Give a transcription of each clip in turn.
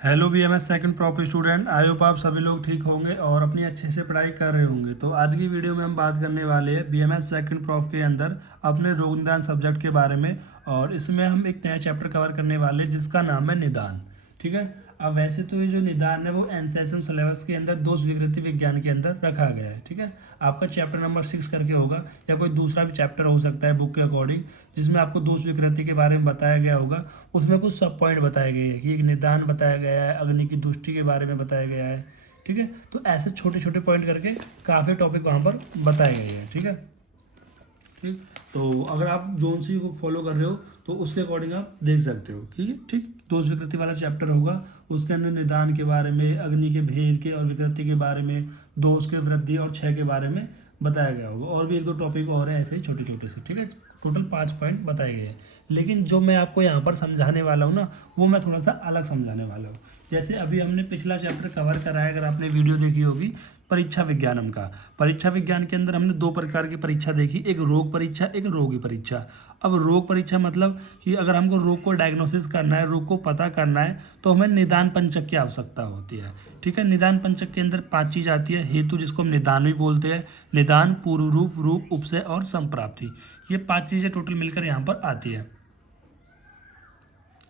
Hello BMS second prop student, I hope आप सभी लोग ठीक होंगे और अपनी अच्छे से पढ़ाई कर रहे होंगे। तो आज की वीडियो में हम बात करने वाले हैं बीएमएस सेकंड प्रॉप के अंदर अपने रोग निदान सब्जेक्ट के बारे में। और इसमें हम एक नया चैप्टर कवर करने वाले हैं जिसका नाम है निदान। ठीक है। अब वैसे तो ये जो निदान है वो एनसीएसएम सिलेबस के अंदर दोष विकृति विज्ञान के अंदर रखा गया है। ठीक है। आपका चैप्टर नंबर 6 करके होगा या कोई दूसरा भी चैप्टर हो सकता है बुक के अकॉर्डिंग, जिसमें आपको दोष विकृति के बारे में बताया गया होगा। उसमें कुछ सब पॉइंट बताए गए हैं कि एक निदान बताया गया है, अग्नि की दृष्टि के बारे में बताया गया है। ठीक है। तो ऐसे छोटे छोटे पॉइंट करके काफ़ी टॉपिक वहाँ पर बताए गए हैं। ठीक है। ठीक। तो अगर आप जोन सी को फॉलो कर रहे हो तो उसके अकॉर्डिंग आप देख सकते हो। ठीक है। ठीक। दोष विकृति वाला चैप्टर होगा, उसके अंदर निदान के बारे में, अग्नि के भेद के और विकृति के बारे में, दोष के वृद्धि और क्षय के बारे में बताया गया होगा। और भी एक दो टॉपिक और है ऐसे ही छोटे छोटे से। ठीक है। टोटल 5 पॉइंट बताए गए हैं। लेकिन जो मैं आपको यहाँ पर समझाने वाला हूँ ना, वो मैं थोड़ा सा अलग समझाने वाला हूँ। जैसे अभी हमने पिछला चैप्टर कवर करा है, अगर आपने वीडियो देखी होगी, परीक्षा विज्ञानम का। परीक्षा विज्ञान के अंदर हमने 2 प्रकार की परीक्षा देखी, एक रोग परीक्षा, एक रोगी परीक्षा। अब रोग परीक्षा मतलब कि अगर हमको रोग को डायग्नोसिस करना है, रोग को पता करना है, तो हमें निदान पंचक की आवश्यकता होती है। ठीक है। निदान पंचक के अंदर 5 चीज़ आती है। हेतु, जिसको हम निदान भी बोलते हैं, निदान, पूर्व रूप, रूप, उपसय और संप्राप्ति। ये 5 चीज़ें टोटल मिलकर यहाँ पर आती है।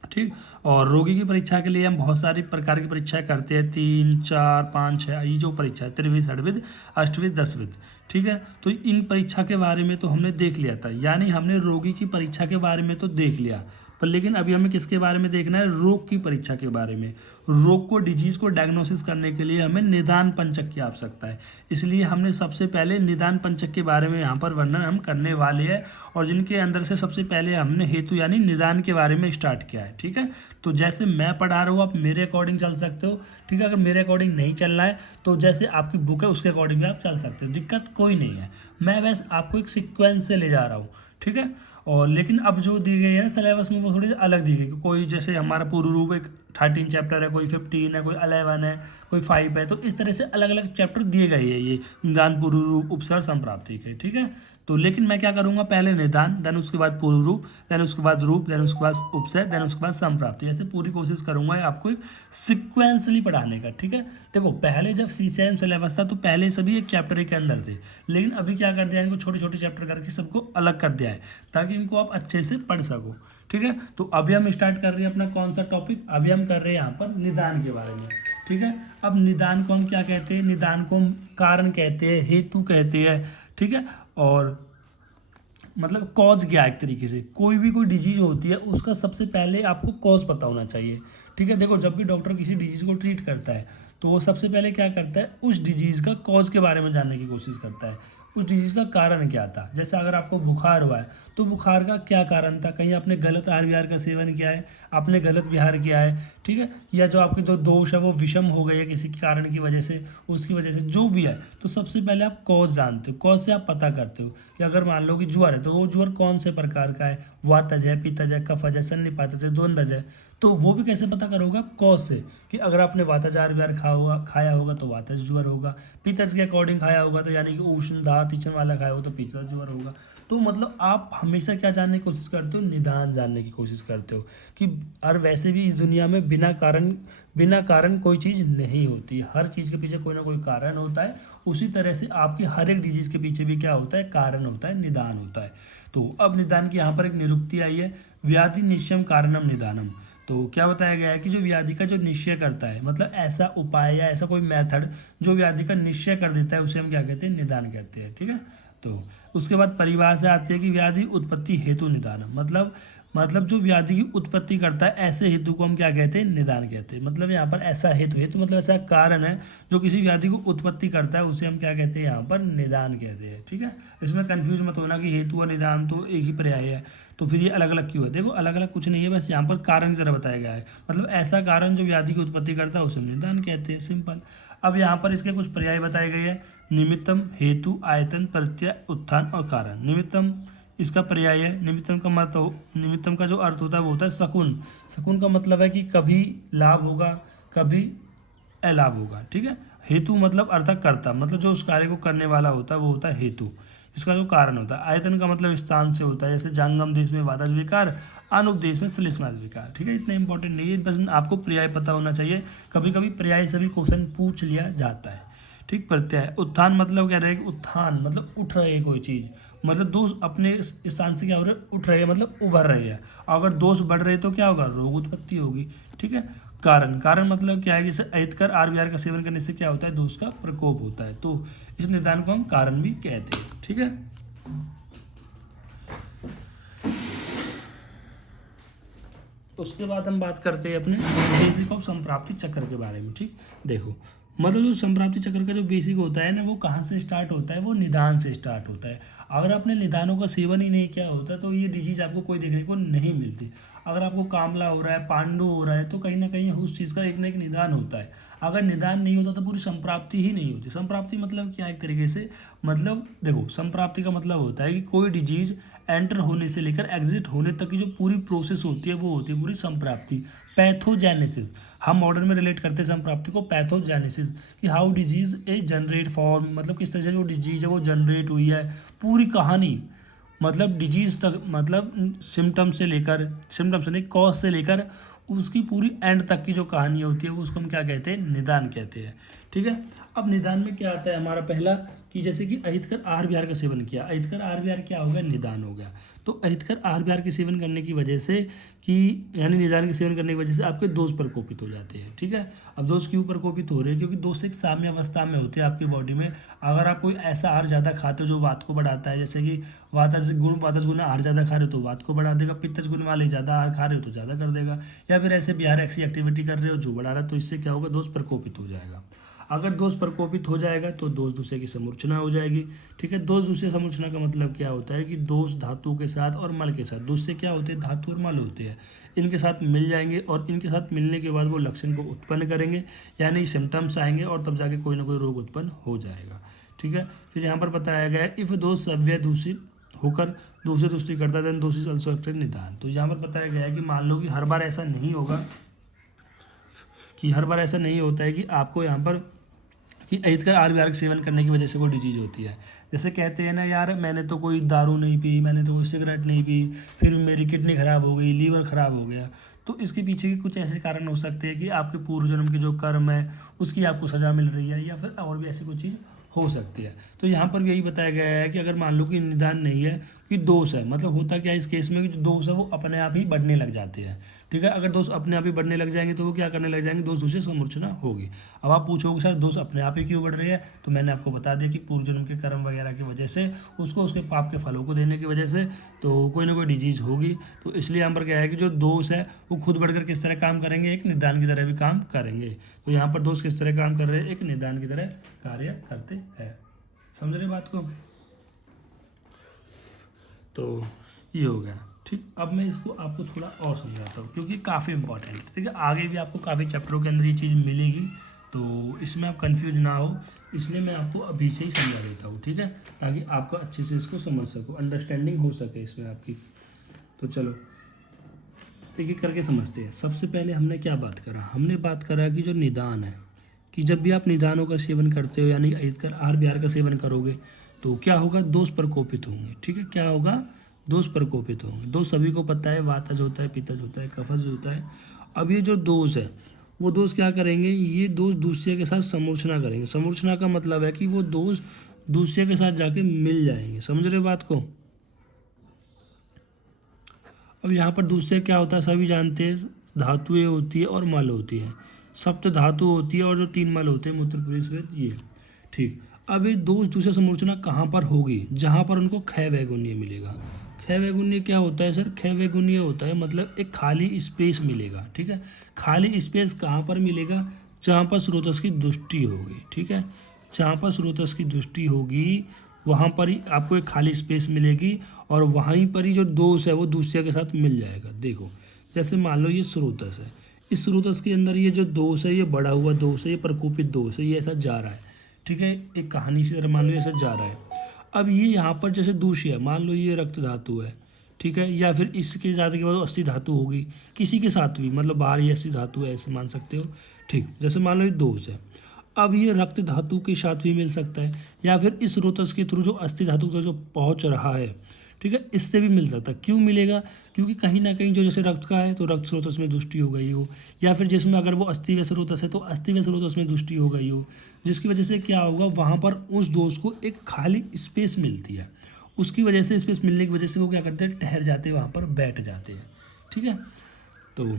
ठीक। और रोगी की परीक्षा के लिए हम बहुत सारी प्रकार की परीक्षाएं करते हैं, 3, 4, 5, 6, ये जो परीक्षा है, त्रिविध, षड्विध, अष्टविध, दसविध। ठीक है। तो इन परीक्षा के बारे में तो हमने देख लिया था, यानी हमने रोगी की परीक्षा के बारे में तो देख लिया, पर लेकिन अभी हमें किसके बारे में देखना है? रोग की परीक्षा के बारे में। रोग को, डिजीज को डायग्नोसिस करने के लिए हमें निदान पंचक की आवश्यकता है। इसलिए हमने सबसे पहले निदान पंचक के बारे में यहाँ पर वर्णन हम करने वाले हैं, और जिनके अंदर से सबसे पहले हमने हेतु यानी निदान के बारे में स्टार्ट किया है। ठीक है। तो जैसे मैं पढ़ा रहा हूँ आप मेरे अकॉर्डिंग चल सकते हो। ठीक है। अगर मेरे अकॉर्डिंग नहीं चलना है तो जैसे आपकी बुक है उसके अकॉर्डिंग भी आप चल सकते हो, दिक्कत कोई नहीं है। मैं बस आपको एक सीक्वेंस से ले जा रहा हूँ। ठीक है। और लेकिन अब जो दी गई है सिलेबस में वो थोड़ी अलग दी गई, कि कोई जैसे हमारा पूर्व रूप एक 13 चैप्टर है, कोई 15 है, कोई 11 है, कोई 5 है। तो इस तरह से अलग अलग चैप्टर दिए गए हैं ये निदान, पूर्व रूप, उपसर्ग, संप्राप्ति के। ठीक है। तो लेकिन मैं क्या करूँगा, पहले निदान, देन उसके बाद पूर्व रूप, देन उसके बाद रूप, देन उसके बाद उपसय, देन उसके बाद संप्राप्ति। ऐसे पूरी कोशिश करूँगा आपको एक सिक्वेंसली पढ़ाने का। ठीक है। देखो, पहले जब सीसीएम सिलेबस था तो पहले सभी एक चैप्टर के अंदर थे, लेकिन अभी क्या कर दिया है, इनको छोटे छोटे चैप्टर करके सबको अलग कर दिया है ताकि इनको आप अच्छे से पढ़ सको। ठीक है। तो अभी हम स्टार्ट कर रहे हैं अपना कौन सा टॉपिक, अभी हम कर रहे हैं यहाँ पर निदान के बारे में। ठीक है। अब निदान को हम क्या कहते हैं? निदान को हम कारण कहते हैं, हेतु कहते हैं। ठीक है। और मतलब कॉज क्या है, एक तरीके से कोई भी कोई डिजीज होती है उसका सबसे पहले आपको कॉज पता होना चाहिए। ठीक है। देखो, जब भी डॉक्टर किसी डिजीज को ट्रीट करता है तो वो सबसे पहले क्या करता है, उस डिजीज का कॉज के बारे में जानने की कोशिश करता है, उस डिजीज का कारण क्या था। जैसे अगर आपको बुखार हुआ है तो बुखार का क्या कारण था, कहीं आपने गलत आहार विहार का सेवन किया है, आपने गलत विहार किया है। ठीक है। या जो आपके जो दोष है वो विषम हो गई है किसी कारण की वजह से, उसकी वजह से जो भी है, तो सबसे पहले आप कॉज जानते हो, कॉज से आप पता करते हो कि अगर मान लो कि ज्वर है तो वो ज्वर कौन से प्रकार का है, वातज है, पित्तज है, कफज है, सन्निपातज है, द्वंद्वज है। तो वो भी कैसे पता करोगे? कॉज से, कि अगर आपने वातज आहार विहार खाया होगा तो वातज ज्वर होगा, पित्तज के अकॉर्डिंग खाया होगा तो यानी कि उष्ण दाह तीक्ष्ण वाला खाया होगा तो पित्तज ज्वर होगा। तो मतलब आप हमेशा क्या जानने की कोशिश करते हो? निदान जानने की कोशिश करते हो कि, और वैसे भी इस दुनिया में बिना कारण कोई चीज़ नहीं होती, हर चीज़ के पीछे कोई ना कोई कारण होता है। उसी तरह से आपकी हर एक डिजीज़ के पीछे भी क्या होता है? कारण होता है, निदान होता है। तो अब निदान की यहाँ पर एक निरुक्ति आई है, व्याधि निश्चयम कारणम निदानम। तो क्या बताया गया है कि जो व्याधि का जो निश्चय करता है, मतलब ऐसा उपाय या ऐसा कोई मेथड जो व्याधि का निश्चय कर देता है, उसे हम क्या कहते हैं? निदान कहते हैं। ठीक है। तो उसके बाद परिभाषा आती है कि व्याधि उत्पत्ति हेतु निदान, मतलब जो व्याधि की उत्पत्ति करता है ऐसे हेतु को हम क्या कहते हैं? निदान कहते हैं। मतलब यहाँ पर ऐसा हेतु मतलब ऐसा कारण है जो किसी व्याधि को उत्पत्ति करता है, उसे हम क्या कहते हैं? यहाँ पर निदान कहते हैं। ठीक है। इसमें कंफ्यूज मत होना कि हेतु और निदान तो एक ही पर्याय है, तो फिर ये अलग अलग क्यों है? देखो, अलग अलग कुछ नहीं है, बस यहाँ पर कारण की तरह बताया गया है। मतलब ऐसा कारण जो व्याधि की उत्पत्ति करता है उसे हम निदान कहते हैं, सिंपल। अब यहाँ पर इसके कुछ पर्याय बताए गए हैं, निमित्तम, हेतु, आयतन, प्रत्यय, उत्थान और कारण। निमित्तम इसका पर्याय है। निमित्तम का जो अर्थ होता है वो होता है शकुन। शकुन का मतलब है कि कभी लाभ होगा, कभी अलाभ होगा। ठीक है। हेतु मतलब अर्थक कर्ता, मतलब जो उस कार्य को करने वाला होता है वो होता है हेतु। इसका जो कारण होता है। आयतन का मतलब स्थान से होता है, जैसे जंगम देश में वातज विकार, अनुप देश में श्लेष्माज विकार। ठीक है, इतना इंपॉर्टेंट नहीं है, बस आपको पर्याय पता होना चाहिए। कभी कभी पर्याय से भी क्वेश्चन पूछ लिया जाता है। ठीक, प्रत्यय। उत्थान मतलब क्या रहेगा, उत्थान मतलब उठ रही है कोई चीज़, मतलब दोष अपने स्थान से क्या हो रहे हैं, उठ रहे हैं, मतलब उभर रही है। अगर दोष बढ़ रहे तो क्या होगा, रोग उत्पत्ति होगी। ठीक है। कारण, कारण मतलब क्या है कि अहितकर आर का सेवन करने से क्या होता है, दोष का प्रकोप होता है, तो इस निदान को हम कारण भी कहते हैं। ठीक है। उसके बाद हम बात करते हैं अपने बेसिक ऑफ संप्राप्ति चक्र के बारे में। ठीक, देखो मतलब जो संप्राप्ति चक्र का जो बेसिक होता है ना, वो कहाँ से स्टार्ट होता है, वो निदान से स्टार्ट होता है। अगर आपने निदानों का सेवन ही नहीं किया होता तो ये डिजीज आपको कोई देखने को नहीं मिलती। अगर आपको कामला हो रहा है, पांडु हो रहा है, तो कहीं ना कहीं उस चीज़ का एक ना एक निदान होता है। अगर निदान नहीं होता तो पूरी संप्राप्ति ही नहीं होती। संप्राप्ति मतलब क्या, एक तरीके से मतलब देखो, संप्राप्ति का मतलब होता है कि कोई डिजीज एंटर होने से लेकर एग्जिट होने तक की जो पूरी प्रोसेस होती है वो होती है पूरी संप्राप्ति। पैथोजेनेसिस, हम मॉडर्न में रिलेट करते हैं संप्राप्ति को पैथोजेनेसिस, कि how disease A generate form, मतलब किस तरह से जो डिजीज है वो जनरेट हुई है, पूरी कहानी, मतलब डिजीज तक, मतलब सिम्टम से लेकर, सिम्टम से नहीं, कॉज से लेकर उसकी पूरी एंड तक की जो कहानी होती है वो उसको हम क्या कहते हैं, निदान कहते हैं। ठीक है। अब निदान में क्या आता है हमारा पहला, कि जैसे कि अहितकर आहार विहार का सेवन किया, अहितकर आहार विहार क्या हो गया, निदान हो गया। तो अहितकर आहार विहार के सेवन करने की वजह से, कि यानी निदान के सेवन करने की वजह से आपके दोष प्रकोपित हो जाते हैं। ठीक है। अब दोष क्यों प्रकोपित हो रहे हैं, क्योंकि दोष एक साम्य अवस्था में होती है आपकी बॉडी में। अगर आप कोई ऐसा आहार ज़्यादा खाते हो जो वात को बढ़ाता है, जैसे कि वातज गुण आहार ज़्यादा खा रहे हो तो वात को बढ़ा देगा, पित्तज गुण वाले ज़्यादा आहार खा रहे हो तो ज़्यादा कर देगा, या फिर ऐसे बिहार ऐसी एक्टिविटी कर रहे हो जो बढ़ा रहा है, तो इससे क्या होगा, दोष प्रकोपित हो जाएगा। अगर दोष प्रकोपित हो जाएगा तो दोष दूसरे की समूर्छना हो जाएगी। ठीक है। दोष दूसरे समूर्छना का मतलब क्या होता है, कि दोष धातु के साथ और मल के साथ, दोष से क्या होते हैं, धातु और मल होते हैं, इनके साथ मिल जाएंगे और इनके साथ मिलने के बाद वो लक्षण को उत्पन्न करेंगे, यानी सिम्टम्स आएंगे और तब जाके कोई ना कोई रोग उत्पन्न हो जाएगा। ठीक है। फिर यहाँ पर बताया गया है, इफ दोष सव्य दूषित होकर दूसरे तुष्टि करता है देन दोष इज ऑल्सो एक्टेड निदान। तो यहाँ पर बताया गया है कि मान लो कि हर बार ऐसा नहीं होगा, कि हर बार ऐसा नहीं होता है कि आपको यहाँ पर कि अहितकर आहार विहार का सेवन करने की वजह से कोई डिजीज होती है। जैसे कहते हैं ना, यार मैंने तो कोई दारू नहीं पी, मैंने तो कोई सिगरेट नहीं पी, फिर मेरी किडनी खराब हो गई, लीवर खराब हो गया। तो इसके पीछे के कुछ ऐसे कारण हो सकते हैं कि आपके पूर्व जन्म के जो कर्म है उसकी आपको सज़ा मिल रही है, या फिर और भी ऐसी कुछ चीज़ हो सकती है। तो यहाँ पर भी यही बताया गया है कि अगर मान लो कि निदान नहीं है, कि दोष है, मतलब होता क्या है इस केस में, कि जो दोष है वो अपने आप ही बढ़ने लग जाते हैं। ठीक है। अगर दोष अपने आप ही बढ़ने लग जाएंगे तो वो क्या करने लग जाएंगे, दोष दूसरे समूर्छना होगी। अब आप पूछोगे सर दोष अपने आप ही क्यों बढ़ रही है, तो मैंने आपको बता दिया कि पूर्व जन्म के कर्म वगैरह की वजह से, उसको उसके पाप के फलों को देने की वजह से तो कोई ना कोई डिजीज होगी। तो इसलिए यहाँ पर क्या है कि जो दोष है वो खुद बढ़कर किस तरह काम करेंगे, एक निदान की तरह भी काम करेंगे। तो यहाँ पर दोष किस तरह काम कर रहे हैं, एक निदान की तरह कार्य करते हैं। समझ रहे बात को। तो ये हो गया। ठीक। अब मैं इसको आपको थोड़ा और समझाता हूँ क्योंकि काफ़ी इंपॉर्टेंट है। ठीक है। आगे भी आपको काफ़ी चैप्टरों के अंदर ये चीज़ मिलेगी, तो इसमें आप कंफ्यूज ना हो, इसलिए मैं आपको अभी से ही समझा देता हूँ। ठीक है, ताकि आपको अच्छे से इसको समझ सको, अंडरस्टैंडिंग हो सके इसमें आपकी। तो चलो एक एक करके समझते हैं। सबसे पहले हमने क्या बात करा, हमने बात करा कि जो निदान है, कि जब भी आप निदानों का सेवन करते हो यानी अहितकर आहार विहार का सेवन करोगे तो क्या होगा, दोष प्रकोपित होंगे। ठीक है। क्या होगा, दोष प्रकोपित होंगे। दोष सभी को पता है, वातज होता है, पित्तज होता है, कफज होता है। अब ये जो दोष है वो दोष क्या करेंगे, ये दोष दूसरे के साथ समूर्छना करेंगे। समूर्छना का मतलब है कि वो दोष दूसरे के साथ जाके मिल जाएंगे। समझ रहे बात को। अब यहाँ पर दूसरे क्या होता है, सभी जानते हैं, धातुएं होती है और मल होती है। सप्त धातु होती है और जो 3 मल होते हैं, मूत्र पुरुष श्वेत, ये। ठीक। अब ये दोष दूसरे समूर्छना कहाँ पर होगी, जहाँ पर उनको क्षय वैगुण्य मिलेगा। क्षय वैगुण्य क्या होता है सर, क्षय वैगुण्य होता है मतलब एक खाली स्पेस मिलेगा। ठीक है। खाली स्पेस कहाँ पर मिलेगा, जहाँ पर स्रोतस की दृष्टि होगी। ठीक है। जहाँ पर स्रोतस की दृष्टि होगी वहाँ पर ही आपको एक खाली स्पेस मिलेगी और वहीं पर ही जो दोष है वो दूसरे के साथ मिल जाएगा। देखो जैसे मान लो ये स्रोतस है, इस स्रोतस के अंदर ये जो दोष है, ये बढ़ा हुआ दोष है, ये प्रकोपित दोष है, ये ऐसा जा रहा है। ठीक है। एक कहानी से मान लो ऐसा जा रहा है। अब ये यहाँ पर जैसे दूषित है, मान लो ये रक्त धातु है। ठीक है। या फिर इसके जाने के बाद अस्थि धातु होगी, किसी के साथ भी, मतलब बाहर ये अस्थि धातु है, ऐसे मान सकते हो। ठीक। जैसे मान लो ये दोष है। अब ये रक्त धातु के साथ भी मिल सकता है, या फिर इस स्रोतस के थ्रू जो अस्थि धातु का जो पहुंच रहा है, ठीक है, इससे भी मिल सकता है। क्यों मिलेगा? क्योंकि कहीं ना कहीं जो जैसे रक्त का है तो रक्त स्रोतस में दृष्टि हो गई हो, या फिर जिसमें अगर वो अस्थि व स्रोतस है तो अस्थि व स्रोतस में दृष्टि हो गई हो, जिसकी वजह से क्या होगा, वहाँ पर उस दोष को एक खाली स्पेस मिलती है। उसकी वजह से, स्पेस मिलने की वजह से वो क्या करते हैं, ठहर जाते हैं, वहाँ पर बैठ जाते हैं, ठीक है। तो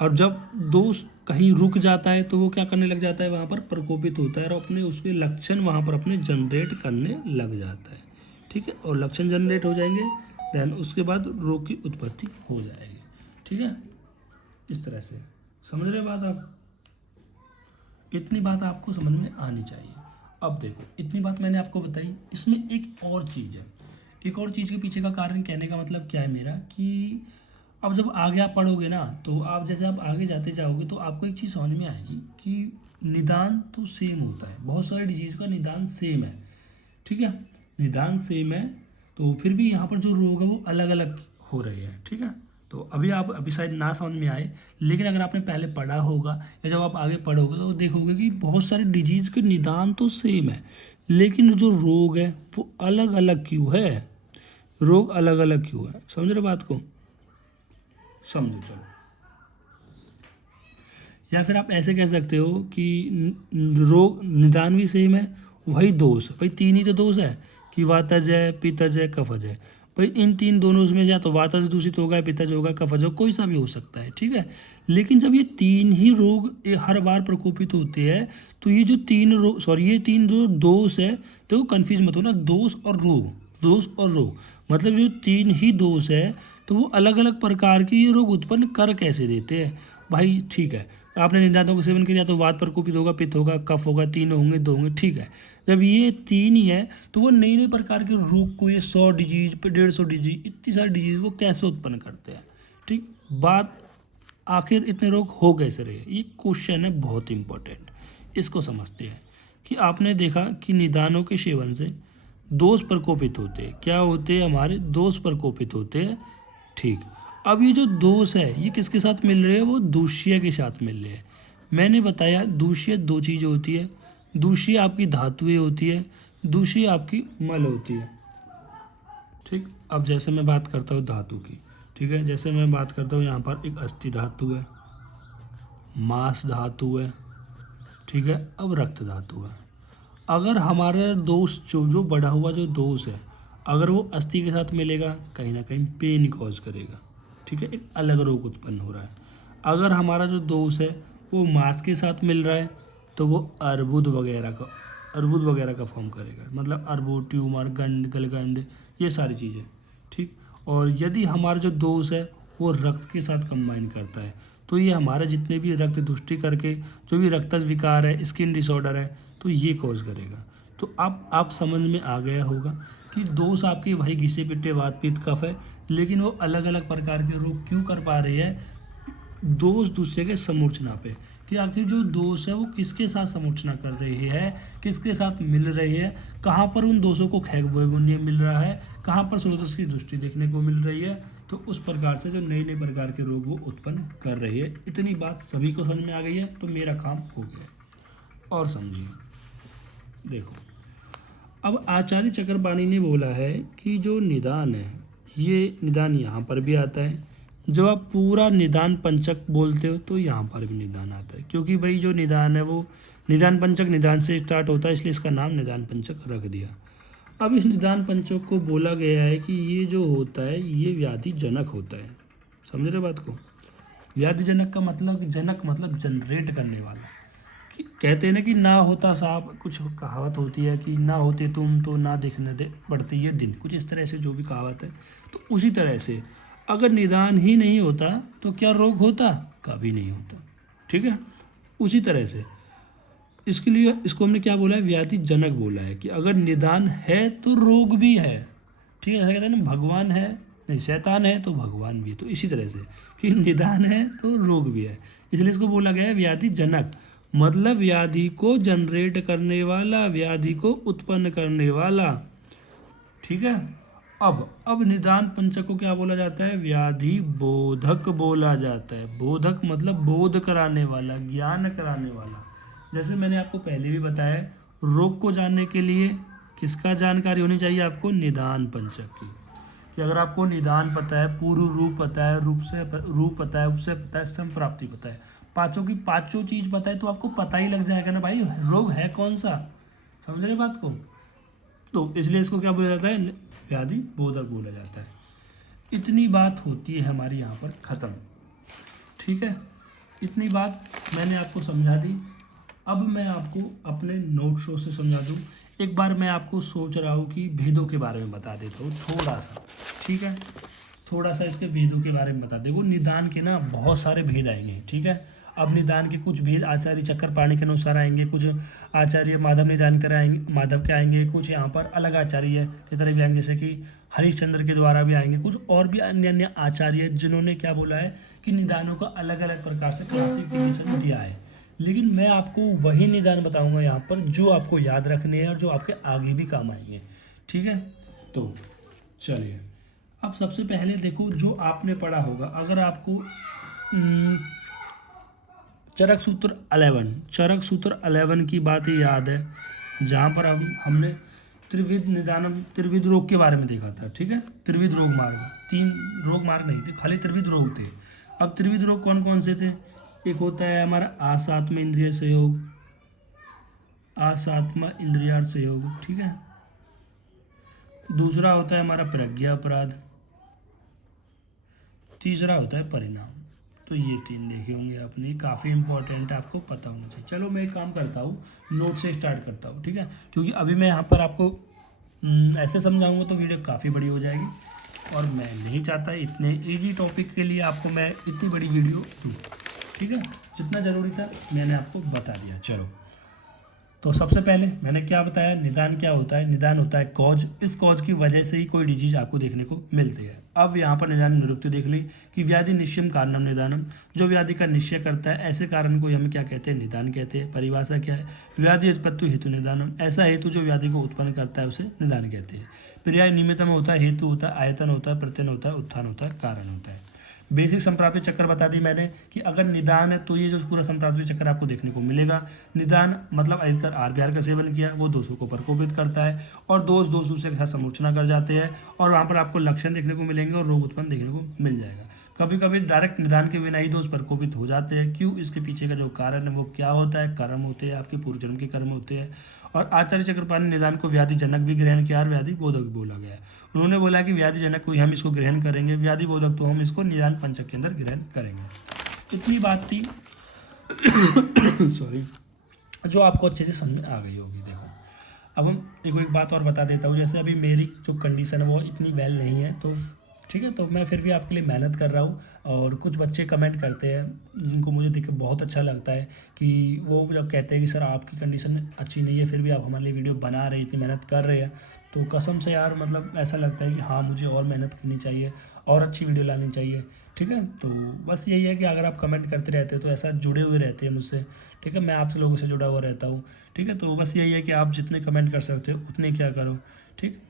और जब दोष कहीं रुक जाता है तो वो क्या करने लग जाता है, वहाँ पर प्रकोपित होता है और अपने उसके लक्षण वहाँ पर अपने जनरेट करने लग जाता है, ठीक है। और लक्षण जनरेट हो जाएंगे, देन उसके बाद रोग की उत्पत्ति हो जाएगी, ठीक है। इस तरह से समझ रहे बात आप? इतनी बात आपको समझ में आनी चाहिए। अब देखो, इतनी बात मैंने आपको बताई, इसमें एक और चीज़ है। एक और चीज़ के पीछे का कारण कहने का मतलब क्या है मेरा, कि अब जब आगे आप पढ़ोगे ना, तो आप जैसे आप आगे जाते जाओगे तो आपको एक चीज़ समझ में आएगी कि निदान तो सेम होता है, बहुत सारे डिजीज़ का निदान सेम है, ठीक है। निदान सेम है, तो फिर भी यहाँ पर जो रोग है वो अलग अलग हो रहे हैं, ठीक है। तो अभी शायद ना समझ में आए, लेकिन अगर आपने पहले पढ़ा होगा या जब आप आगे पढ़ोगे तो देखोगे कि बहुत सारे डिजीज़ के निदान तो सेम है, लेकिन जो रोग है वो अलग अलग क्यों है, रोग अलग अलग क्यों है, समझ रहे बात को? समझो चलो। या फिर आप ऐसे कह सकते हो कि रोग निदान भी सेम है, वही दोष, भाई तीन ही तो दोष है कि वातज है, पित्तज है, कफज है। भाई इन तीन दोनों में या तो वातज दूषित होगा, पित्तज होगा, कफज होगा, कोई सा भी हो सकता है, ठीक है। लेकिन जब ये तीन ही रोग हर बार प्रकोपित होते हैं, तो ये जो ये तीन जो दोष है, तो कन्फ्यूज मत हो ना, दोष और रोग, दोष और रोग, मतलब जो तीन ही दोष है तो वो अलग अलग प्रकार के ये रोग उत्पन्न कर कैसे देते हैं। भाई ठीक है, आपने निदानों का सेवन किया तो वात प्रकोपित होगा, पित्त होगा, कफ होगा, तीन होंगे, दो होंगे, ठीक है। जब ये तीन ही है तो वो नई नई प्रकार के रोग को, ये 100 डिजीज, 150 डिजीज, इतनी सारी डिजीज वो कैसे उत्पन्न करते हैं, ठीक। बात आखिर इतने रोग हो कैसे रहे, ये क्वेश्चन है बहुत इंपॉर्टेंट। इसको समझते हैं कि आपने देखा कि निदानों के सेवन से दोष प्रकोपित होते हैं, क्या होते हैं, हमारे दोष प्रकोपित होते हैं, ठीक। अब ये जो दोष है ये किसके साथ मिल रहे हैं, वो दूष्य के साथ मिल रहे हैं। मैंने बताया दूष्य दो चीज़ें होती है, दूष्य आपकी धातुएं होती है, दूष्य आपकी मल होती है, ठीक। अब जैसे मैं बात करता हूँ धातु की, ठीक है, जैसे मैं बात करता हूँ यहाँ पर एक अस्थि धातु है, मांस धातु है, ठीक है। अब रक्त धातु है। अगर हमारा दोष जो बढ़ा हुआ जो दोष है, अगर वो अस्थि के साथ मिलेगा, कहीं ना कहीं पेन कॉज करेगा, ठीक है, एक अलग रोग उत्पन्न हो रहा है। अगर हमारा जो दोष है वो मांस के साथ मिल रहा है, तो वो अर्बुद वगैरह का फॉर्म करेगा, मतलब अर्बुद, ट्यूमर, गंड, गलगंड, ये सारी चीज़ें, ठीक। और यदि हमारा जो दोष है वो रक्त के साथ कंबाइन करता है, तो ये हमारे जितने भी रक्त दुष्टि करके जो भी रक्तज विकार है, स्किन डिसऑर्डर है, तो ये कॉज करेगा। तो आप समझ में आ गया होगा कि दोष आपके वही घिसे पिटे वात पित्त कफ है, लेकिन वो अलग अलग प्रकार के रोग क्यों कर पा रहे हैं, दोष दूसरे के समूर्चना पे, कि आखिर जो दोष है वो किसके साथ समूर्चना कर रही है, किसके साथ मिल रही है, कहाँ पर उन दोषों को खैगुण्य मिल रहा है, कहाँ पर स्रोतस की दृष्टि देखने को मिल रही है, तो उस प्रकार से जो नए नए प्रकार के रोग वो उत्पन्न कर रही है। इतनी बात सभी को समझ में आ गई है, तो मेरा काम हो गया। और समझिए, देखो अब आचार्य चक्रपाणी ने बोला है कि जो निदान है, ये निदान यहाँ पर भी आता है, जब आप पूरा निदान पंचक बोलते हो तो यहाँ पर भी निदान आता है, क्योंकि भाई जो निदान है वो निदान पंचक निदान से स्टार्ट होता है, इसलिए इसका नाम निदान पंचक रख दिया। अब इस निदान पंचक को बोला गया है कि ये जो होता है ये व्याधि जनक होता है, समझ रहे बात को? व्याधि जनक का मतलब, जनक मतलब जनरेट करने वाला, कि कहते हैं ना कि ना होता सांप, कुछ कहावत होती है कि ना होते तुम तो ना देखने दे पड़ती ये दिन, कुछ इस तरह से जो भी कहावत है। तो उसी तरह से अगर निदान ही नहीं होता तो क्या रोग होता? कभी नहीं होता, ठीक है। उसी तरह से इसके लिए इसको हमने क्या बोला है, व्याधि जनक बोला है, कि अगर निदान है तो रोग भी है, ठीक है। ऐसा कहते हैं ना, भगवान है नहीं शैतान है तो भगवान भी है, तो इसी तरह से कि निदान है तो रोग भी है, इसलिए इसको बोला गया है व्याधि जनक, मतलब व्याधि को जनरेट करने वाला, व्याधि को उत्पन्न करने वाला, ठीक है। अब निदान पंचक को क्या बोला जाता है, व्याधि बोधक बोला जाता है। बोधक मतलब बोध कराने वाला, ज्ञान कराने वाला। जैसे मैंने आपको पहले भी बताया, रोग को जानने के लिए किसका जानकारी होनी चाहिए आपको? निदान पंचक की। कि अगर आपको निदान पता है, पूर्व रूप पता है, रूप पता है, उपसे पता है, संप्राप्ति पता है, पांचों की पांचों चीज पता है, तो आपको पता ही लग जाएगा ना भाई रोग है कौन सा। समझ रहे बात को? तो इसलिए इसको क्या बोला जाता है? व्याधि बोधक बोला जाता है। इतनी बात होती है हमारी यहाँ पर खत्म। ठीक है, इतनी बात मैंने आपको समझा दी। अब मैं आपको अपने नोट शो से समझा दूँ। एक बार मैं आपको सोच रहा हूँ कि भेदों के बारे में बता देता हूँ थोड़ा सा। ठीक है, थोड़ा सा इसके भेदों के बारे में बता। देखो निदान के ना बहुत सारे भेद आएंगे। ठीक है, अब निदान के कुछ भेद आचार्य चक्रपाणी के अनुसार आएंगे, कुछ आचार्य माधव निदान कर आएंगे, माधव के आएंगे, कुछ यहाँ पर अलग आचार्य की तरह भी आएंगे, जैसे कि हरिश्चंद्र के द्वारा भी आएंगे, कुछ और भी अन्य अन्य आचार्य जिन्होंने क्या बोला है कि निदानों का अलग अलग प्रकार से क्लासिफिकेशन दिया है। लेकिन मैं आपको वही निदान बताऊंगा यहाँ पर जो आपको याद रखने हैं और जो आपके आगे भी काम आएंगे। ठीक है, तो चलिए अब सबसे पहले देखो जो आपने पढ़ा होगा, अगर आपको चरक सूत्र 11 की बात ही याद है, जहाँ पर हमने त्रिविध निदानम त्रिविध रोग के बारे में देखा था। ठीक है, त्रिविध रोग मार्ग, 3 रोग मार्ग नहीं थे, खाली त्रिविध रोग थे। अब त्रिविध रोग कौन कौन से थे? एक होता है हमारा आसात्म इंद्रिय संयोग, आसात्म इंद्रियार्थ संयोग। ठीक है, दूसरा होता है हमारा प्रज्ञा अपराध, तीसरा होता है परिणाम। तो ये 3 देखे होंगे आपने, काफ़ी इंपॉर्टेंट है, आपको पता होना चाहिए। चलो मैं एक काम करता हूँ, नोट से स्टार्ट करता हूँ। ठीक है, क्योंकि अभी मैं यहाँ पर आपको ऐसे समझाऊंगा तो वीडियो काफ़ी बड़ी हो जाएगी, और मैं नहीं चाहता इतने इजी टॉपिक के लिए आपको मैं इतनी बड़ी वीडियो दूँ। ठीक है, जितना ज़रूरी था मैंने आपको बता दिया। चलो, तो सबसे पहले मैंने क्या बताया, निदान क्या होता है? निदान होता है कॉज। इस कॉज की वजह से ही कोई डिजीज आपको देखने को मिलती है। अब यहाँ पर निदान निरुक्ति देख ली कि व्याधि निश्चयम कारणम निदानम, जो व्याधि का निश्चय करता है ऐसे कारण को हम क्या कहते हैं? निदान कहते हैं। परिभाषा क्या है? व्याधि उत्पत्ति हेतु निदानम, ऐसा हेतु जो व्याधि को उत्पन्न करता है उसे निदान कहते हैं। पर्याय निमित्त में होता है, हेतु होता है, आयतन होता है, प्रत्यय होता है, उत्थान होता है, कारण होता है। बेसिक संप्राप्ति चक्र बता दी मैंने कि अगर निदान है तो ये जो पूरा संप्राप्ति चक्र आपको देखने को मिलेगा। निदान मतलब अहितकर आहार विहार का सेवन किया, वो दोषों को प्रकोपित करता है, और दोष दूसरे के साथ समूर्छना कर जाते हैं, और वहाँ पर आपको लक्षण देखने को मिलेंगे और रोग उत्पन्न देखने को मिल जाएगा। कभी कभी डायरेक्ट निदान के बिना ही दोष प्रकोपित हो जाते हैं। क्यों? इसके पीछे का जो कारण है वो क्या होता है? कर्म होते हैं, आपके पूर्व जन्म के कर्म होते हैं। और आचार्य चक्रपाणी निदान को व्याधि जनक भी ग्रहण किया और व्याधि बोधक बोला गया है। उन्होंने बोला कि व्याधि जनक को हम इसको ग्रहण करेंगे, व्याधि बोधक तो हम इसको निदान पंचक के अंदर ग्रहण करेंगे। इतनी बात थी सॉरी, जो आपको अच्छे से समझ में आ गई होगी। देखो अब हम एक बात और बता देता हूँ, जैसे अभी मेरी जो कंडीशन है वो इतनी वेल नहीं है, तो ठीक है, तो मैं फिर भी आपके लिए मेहनत कर रहा हूँ। और कुछ बच्चे कमेंट करते हैं जिनको मुझे देख के बहुत अच्छा लगता है कि वो जब कहते हैं कि सर आपकी कंडीशन अच्छी नहीं है फिर भी आप हमारे लिए वीडियो बना रहे हैं, इतनी मेहनत कर रहे हैं, तो कसम से यार मतलब ऐसा लगता है कि हाँ मुझे और मेहनत करनी चाहिए और अच्छी वीडियो लानी चाहिए। ठीक है, तो बस यही है कि अगर आप कमेंट करते रहते हो तो ऐसा जुड़े हुए रहते हैं मुझसे। ठीक है, मैं आपसे लोगों से जुड़ा हुआ रहता हूँ। ठीक है, तो बस यही है कि आप जितने कमेंट कर सकते हो उतने क्या करो। ठीक,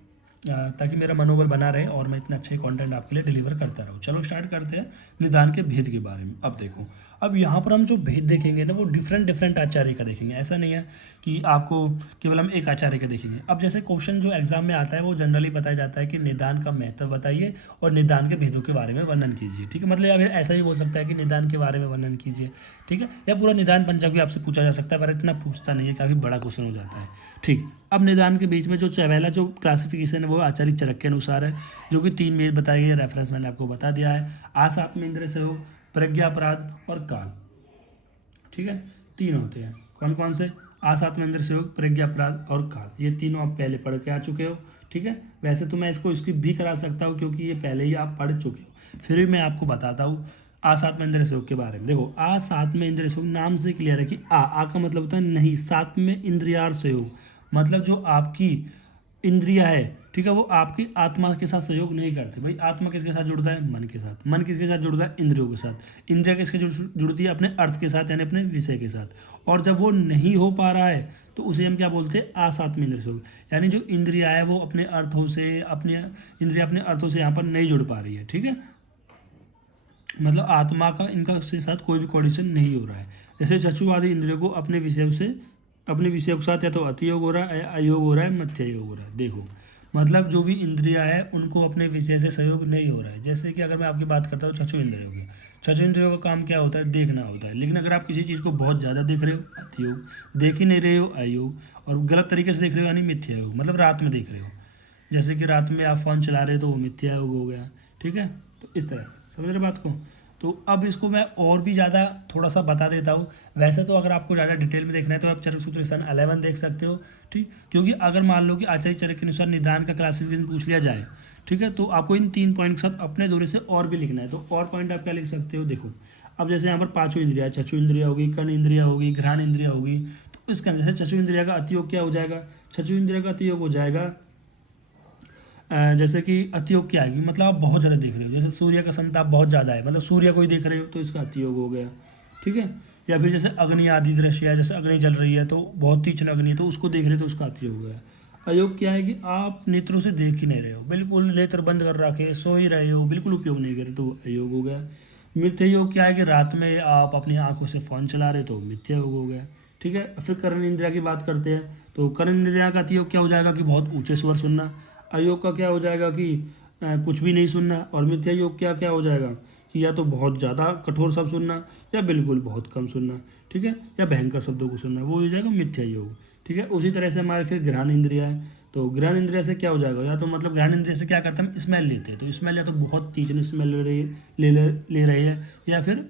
ताकि मेरा मनोबल बना रहे और मैं इतने अच्छे कंटेंट आपके लिए डिलीवर करता रहूँ। चलो स्टार्ट करते हैं निदान के भेद के बारे में। अब देखो, अब यहाँ पर हम जो भेद देखेंगे ना वो डिफरेंट आचार्य का देखेंगे। ऐसा नहीं है कि आपको केवल हम एक आचार्य का देखेंगे। अब जैसे क्वेश्चन जो एग्जाम में आता है वो जनरली बताया जाता है कि निदान का महत्व बताइए और निदान के भेदों के बारे में वर्णन कीजिए। ठीक है, मतलब या फिर ऐसा भी बोल सकता है कि निदान के बारे में वर्णन कीजिए। ठीक है, या पूरा निदान पंचक भी आपसे पूछा जा सकता है, पर इतना पूछता नहीं है, काफ़ी बड़ा क्वेश्चन हो जाता है। ठीक, अब निदान के बीच में जो पहला जो क्लासिफिकेशन है वो आचार्य चरक के अनुसार है, जो कि 3 भेद बताए गए। रेफरेंस मैंने आपको बता दिया है, आस आत्म इंद्रिय संयोग, प्रज्ञा अपराध और काल। ठीक है, 3 होते हैं। कौन कौन से? आस आत्म इंद्रिय संयोग, प्रज्ञा अपराध और काल। ये तीनों आप पहले पढ़ के आ चुके हो। ठीक है, वैसे तो मैं इसको स्किप भी करा सकता हूँ क्योंकि ये पहले ही आप पढ़ चुके हो, फिर भी मैं आपको बताता हूँ आसात्म इंद्रिय संयोग के बारे में। देखो आसात्म इंद्रिय संयोग नाम से क्लियर है कि आ का मतलब होता है नहीं, साथ में इंद्रियार संयोग, मतलब जो आपकी इंद्रिया है, ठीक है, वो आपकी आत्मा के साथ सहयोग नहीं करते। भाई आत्मा किसके साथ जुड़ता है? मन के साथ। मन किसके साथ जुड़ता है? इंद्रियों के साथ। इंद्रिया किसके जुड़ती है? अपने अर्थ के साथ, यानी अपने विषय के साथ। और जब वो नहीं हो पा रहा है तो उसे हम क्या बोलते हैं? आसात्म इंद्रिय संयोग, यानी जो इंद्रिया है वो अपने अर्थों से अपने अर्थों से यहाँ पर नहीं जुड़ पा रही है। ठीक है, मतलब आत्मा का इनका से साथ कोई भी कोऑर्डिनेशन नहीं हो रहा है। जैसे चक्षु आदि इंद्रियों को अपने विषय के साथ या तो अतियोग हो रहा है, अयोग हो रहा है, मिथ्या योग हो रहा है। देखो मतलब जो भी इंद्रियां है उनको अपने विषय से सहयोग नहीं हो रहा है। जैसे कि अगर मैं आपकी बात करता हूँ चक्षु इंद्रियों की, चक्षु इंद्रियों का काम क्या होता है, देखना होता है। लेकिन अगर आप किसी चीज़ को बहुत ज़्यादा देख रहे हो, अतियोग, देख ही नहीं रहे हो, अयोग, और गलत तरीके से देख रहे हो यानी मिथ्या योग, मतलब रात में देख रहे हो, जैसे कि रात में आप फ़ोन चला रहे हो तो वो मिथ्या योग हो गया। ठीक है, तो इस तरह समझ रहे बात को। तो अब इसको मैं और भी ज़्यादा थोड़ा सा बता देता हूँ। वैसे तो अगर आपको ज़्यादा डिटेल में देखना है तो आप चरक सूत्र सन 11 देख सकते हो। ठीक, क्योंकि अगर मान लो कि आचार्य चरक के अनुसार निदान का क्लासिफिकेशन पूछ लिया जाए, ठीक है, तो आपको इन 3 पॉइंट के साथ अपने दौरे से और भी लिखना है। तो और पॉइंट आप क्या लिख सकते हो, देखो अब जैसे यहाँ पर पांचों इंद्रिया, चक्षु इंद्रिया होगी, कर्ण इंद्रिया होगी, घ्राण इंद्रिया होगी, तो इसके अंदर से चक्षु इंद्रिया का अतियोग क्या हो जाएगा, चक्षु इंद्रिया का अतियोग हो जाएगा जैसे कि अतियोग क्या आएगी, मतलब आप बहुत ज़्यादा देख रहे हो, जैसे सूर्य का संताप बहुत ज़्यादा है, मतलब सूर्य को ही देख रहे हो तो इसका अतियोग हो गया। ठीक है, या फिर जैसे अग्नि आदि दृश्य है, जैसे अग्नि जल रही है तो बहुत तीक्ष्ण अग्नि है तो उसको देख रहे हो तो उसका अतियोग हो गया। अयोग क्या है कि आप नेत्रों से देख ही नहीं रहे हो, बिल्कुल नेत्र बंद कर रखे सो ही रहे हो, बिल्कुल उपयोग नहीं करे तो अयोग हो गया। मिथ्या योग क्या है कि रात में आप अपनी आंखों से फ़ोन चला रहे तो मिथ्या योग हो गया। ठीक है, फिर कर्ण इंद्रिया की बात करते हैं तो कर्ण इंद्रिया का अतियोग क्या हो जाएगा कि बहुत ऊंचे स्वर सुनना। अयोग का क्या हो जाएगा कि कुछ भी नहीं सुनना। और मिथ्या योग क्या क्या हो जाएगा कि या तो बहुत ज़्यादा कठोर शब्द सुनना या बिल्कुल बहुत कम सुनना। ठीक है, या भयंकर शब्दों को सुनना, वो हो जाएगा मिथ्या योग। ठीक है, उसी तरह से हमारे फिर घ्राण इंद्रिया है तो घ्राण इंद्रिया से क्या हो जाएगा, या तो मतलब घ्राण इंद्रिया से क्या करते हैं हम स्मेल लेते हैं, तो स्मेल या तो बहुत तीक्ष्ण स्मेल ले रहे हैं, या फिर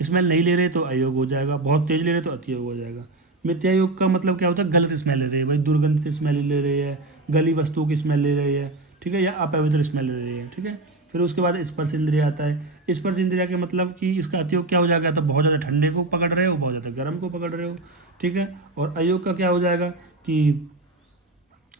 स्मेल नहीं ले रहे तो अयोग हो जाएगा, बहुत तेज ले रहे तो अतियोग हो जाएगा। मिथ्या योग का मतलब क्या होता है, गलत स्मेल ले रहे हैं भाई, दुर्गंधित स्मेल ले रहे हैं, गली वस्तुओं की स्मेल ले रही है, ठीक है, या अपवित्र स्मेल ले रही है। ठीक है, फिर उसके बाद स्पर्श इंद्रिया आता है। स्पर्श इंद्रिया के मतलब कि इसका अतियोग क्या हो जाएगा, तो बहुत ज़्यादा ठंडे को पकड़ रहे हो, बहुत ज़्यादा गर्म को पकड़ रहे हो। ठीक है, और अयोग का क्या हो जाएगा कि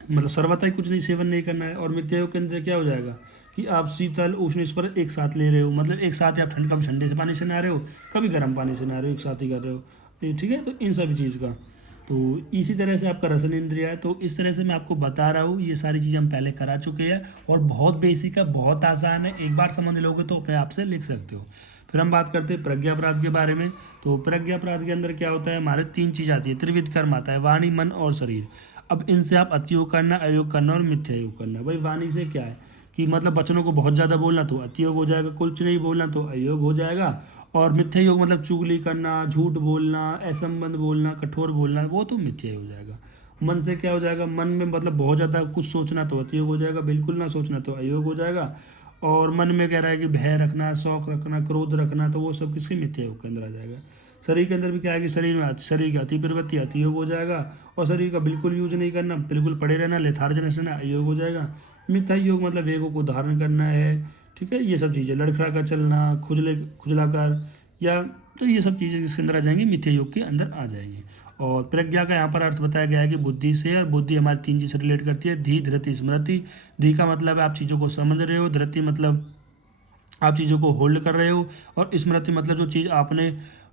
मतलब सर्वथा ही कुछ नहीं सेवन नहीं करना है। और मिथ्या योग के अंदर क्या हो जाएगा कि आप शीतल उष्ण स्पर्श एक साथ ले रहे हो, मतलब एक साथ ही आप ठंड कभी ठंडे से पानी से नहा रहे हो, कभी गर्म पानी से नहा रहे हो, एक साथ ही कर रहे हो। ठीक है, तो इन सभी चीज़ का तो इसी तरह से आपका रसन इंद्रिया है। तो इस तरह से मैं आपको बता रहा हूँ, ये सारी चीज़ हम पहले करा चुके हैं और बहुत बेसिक है, बहुत आसान है, एक बार समझ लोगे तो अपने आप से लिख सकते हो। फिर हम बात करते हैं प्रज्ञापराध के बारे में। तो प्रज्ञापराध के अंदर क्या होता है, हमारे 3 चीज़ आती है, त्रिविध कर्म आता है, वाणी, मन और शरीर। अब इनसे आप अतियोग करना, अयोग करना और मिथ्या योग करना। भाई वाणी से क्या है कि मतलब वचनों को बहुत ज़्यादा बोलना तो अतियोग हो जाएगा, कुछ नहीं बोलना तो अयोग हो जाएगा। और मिथ्या योग मतलब चुगली करना, झूठ बोलना, असंबंध बोलना, कठोर बोलना, वो तो मिथ्या हो जाएगा। मन से क्या हो जाएगा, मन में मतलब बहुत ज़्यादा कुछ सोचना तो अतियोग हो जाएगा, बिल्कुल ना सोचना तो अयोग हो जाएगा। और मन में कह रहा है कि भय रखना, शौक रखना, क्रोध रखना, तो वो सब किसके मिथ्या योग के अंदर आ जाएगा। शरीर के अंदर भी क्या है कि शरीर की अति प्रवृत्ति अतियोग हो जाएगा। और शरीर का बिल्कुल यूज नहीं करना, बिल्कुल पड़े रहना, लेथार्जनस रहना, अयोग हो जाएगा। मिथ्या योग मतलब वेगों को धारण करना है। ठीक है, ये सब चीज़ें, लड़खड़ा कर चलना, खुजलाकर, या तो ये सब चीज़ें जिसके अंदर आ जाएंगी मिथ्या योग के अंदर आ जाएंगी। और प्रज्ञा का यहाँ पर अर्थ बताया गया है कि बुद्धि से, और बुद्धि हमारी 3 चीज़ से रिलेट करती है, धी, धृति, स्मृति। धी का मतलब है आप चीज़ों को समझ रहे हो, धृति मतलब आप चीज़ों को होल्ड कर रहे हो, और स्मृति मतलब जो चीज़ आपने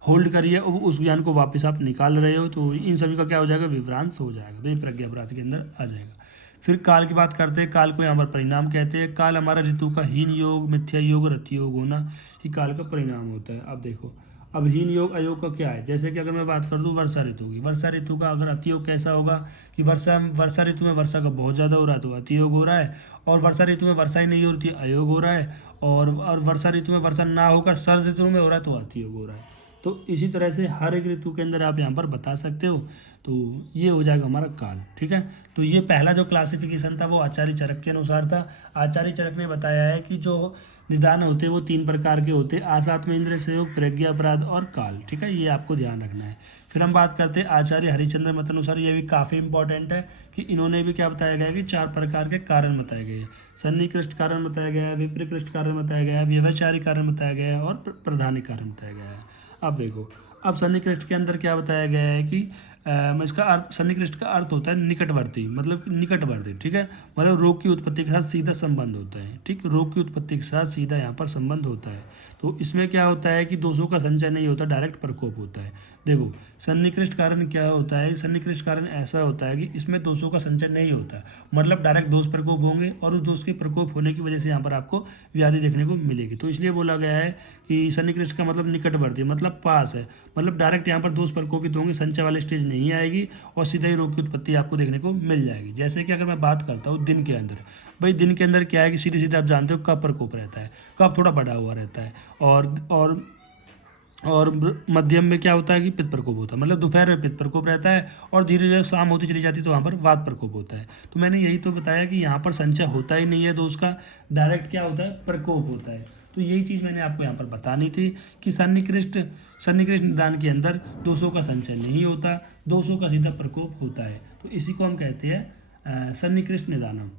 होल्ड करी है वो उस ज्ञान को वापस आप निकाल रहे हो। तो इन सभी का क्या हो जाएगा, विभ्रांश हो जाएगा, तो ये प्रज्ञा अपराध के अंदर आ जाएगा। फिर काल की बात करते हैं। काल को यहाँ पर परिणाम कहते हैं। काल हमारा ऋतु का हीन योग, मिथ्या योग, रति योग होना, ये काल का परिणाम होता है। अब देखो, अब हीन योग अयोग का क्या है, जैसे कि अगर मैं बात कर दूं वर्षा ऋतु की, वर्षा ऋतु का अगर अतियोग कैसा होगा कि वर्षा वर्षा ऋतु में वर्षा का बहुत ज़्यादा हो रहा है तो अतियोग हो रहा है, और वर्षा ऋतु में वर्षा ही नहीं हो रही थी अयोग हो रहा है, और वर्षा ऋतु में वर्षा ना होकर शरद ऋतु में हो रहा है तो अतियोग हो रहा है। तो इसी तरह से हर एक ऋतु के अंदर आप यहाँ पर बता सकते हो। तो ये हो जाएगा हमारा काल। ठीक है, तो ये पहला जो क्लासिफिकेशन था वो आचार्य चरक के अनुसार था। आचार्य चरक ने बताया है कि जो निदान होते हैं वो 3 प्रकार के होते हैं, आसात्म इंद्रिय संयोग, प्रज्ञा अपराध और काल। ठीक है, ये आपको ध्यान रखना है। फिर हम बात करते हैं आचार्य हरिश्चंद्र मत अनुसार, ये भी काफ़ी इंपॉर्टेंट है कि इन्होंने भी क्या बताया गया है कि 4 प्रकार के कारण बताए गए हैं। सन्निकृष्ट कारण बताया गया है, विपरिकृष्ट कारण बताया गया है, व्यवचारी कारण बताया गया है और प्रधानिक कारण बताया गया है। अब देखो, अब सन्निकृष्ट के अंदर क्या बताया गया है कि इसका अर्थ सन्निकृष्ट का अर्थ होता है निकटवर्ती, मतलब निकटवर्ती, ठीक है। मतलब रोग की उत्पत्ति के साथ सीधा संबंध होता है, ठीक। रोग की उत्पत्ति के साथ सीधा यहाँ पर संबंध होता है। तो इसमें क्या होता है कि दोषों का संचय नहीं होता, डायरेक्ट प्रकोप होता है। देखो सन्निकृष्ट कारण क्या होता है, सन्निकृष्ट कारण ऐसा होता है कि इसमें दोषों का संचय नहीं होता, मतलब डायरेक्ट दोष प्रकोप होंगे और उस दोष के प्रकोप होने की वजह से यहाँ पर आपको व्याधि देखने को मिलेगी। तो इसलिए बोला गया है कि सन्निकृष्ट का मतलब निकटवर्ती, मतलब पास है, मतलब डायरेक्ट यहाँ पर दोष प्रकोपित होंगे, संचय वाली स्टेज नहीं आएगी और सीधा ही रोग की उत्पत्ति आपको देखने को मिल जाएगी। जैसे कि अगर मैं बात करता हूँ दिन के अंदर, भाई दिन के अंदर क्या है कि सीधे सीधे आप जानते हो कफ प्रकोप रहता है, कफ थोड़ा बढ़ा हुआ रहता है, और मध्यम में क्या होता है कि पित्त प्रकोप होता है, मतलब दोपहर में पित्त प्रकोप रहता है और धीरे धीरे शाम होती चली जाती है तो वहाँ पर वात प्रकोप होता है। तो मैंने यही तो बताया कि यहाँ पर संचय होता ही नहीं है दोष का, डायरेक्ट क्या होता है प्रकोप होता है। तो यही चीज़ मैंने आपको यहाँ पर बतानी थी कि सन्निकृष्ट निदान के अंदर दोषों का संचय नहीं होता, दोषों का सीधा प्रकोप होता है। तो इसी को हम कहते हैं सन्निकृष्ट निदानम,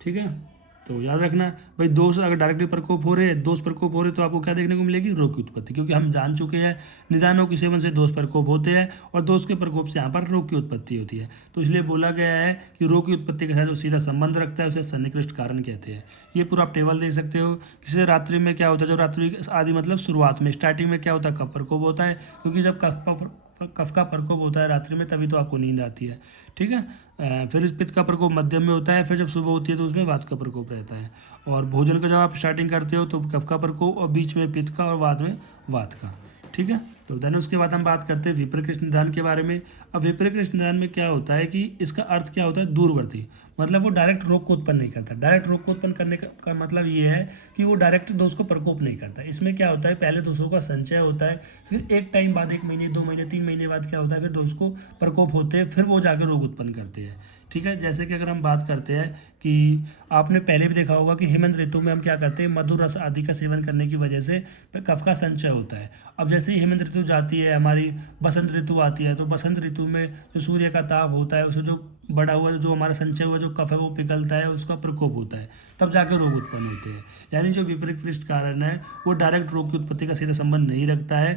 ठीक है। तो याद रखना भाई, दोष अगर डायरेक्टली प्रकोप हो रहे, दोष प्रकोप हो रहे तो आपको क्या देखने को मिलेगी, रोग की उत्पत्ति, क्योंकि हम जान चुके हैं निदानों के सेवन से दोष प्रकोप होते हैं और दोष के प्रकोप से यहाँ पर रोग की उत्पत्ति होती है। तो इसलिए बोला गया है कि रोग की उत्पत्ति के साथ जो सीधा संबंध रखता है उसे सन्निकृष्ट कारण कहते हैं। ये पूरा आप टेबल देख सकते हो। किसी रात्रि में क्या होता है, जब रात्रि आदि मतलब शुरुआत में स्टार्टिंग में क्या होता है, कफ प्रकोप होता है, क्योंकि जब कफ का प्रकोप होता है रात्रि में तभी तो आपको नींद आती है, ठीक है। फिर इस पित्त का प्रकोप मध्यम में होता है, फिर जब सुबह होती है तो उसमें वात का प्रकोप रहता है। और भोजन का जब आप स्टार्टिंग करते हो तो कफ का प्रकोप और बीच में पित्त का और बाद में वात का, ठीक है। तो देन उसके बाद हम बात करते हैं विपरीकृष्ट निदान के बारे में। अब विपरीकृष्ट निदान में क्या होता है कि इसका अर्थ क्या होता है, दूरवर्ती, मतलब वो डायरेक्ट रोग को उत्पन्न नहीं करता। डायरेक्ट रोग को उत्पन्न करने का मतलब ये है कि वो डायरेक्ट दोष को प्रकोप नहीं करता। इसमें क्या होता है, पहले दोषों का संचय होता है, फिर एक टाइम बाद 1 महीने 2 महीने 3 महीने बाद क्या होता है, फिर दोष को प्रकोप होते हैं, फिर वो जाकर रोग उत्पन्न करते हैं, ठीक है। जैसे कि अगर हम बात करते हैं कि आपने पहले भी देखा होगा कि हेमंत ऋतु में हम क्या करते हैं, मधुर रस आदि का सेवन करने की वजह से कफ का संचय होता है। अब जैसे ही हेमंत ऋतु जाती है, हमारी बसंत ऋतु आती है, तो बसंत ऋतु में जो सूर्य का ताप होता है, उसे जो बढ़ा हुआ जो हमारा संचय हुआ जो कफ है वो पिघलता है, उसका प्रकोप होता है, तब जाकर रोग उत्पन्न होते हैं। यानी जो विपरीत कारण है वो डायरेक्ट रोग की उत्पत्ति का सीधा संबंध नहीं रखता है,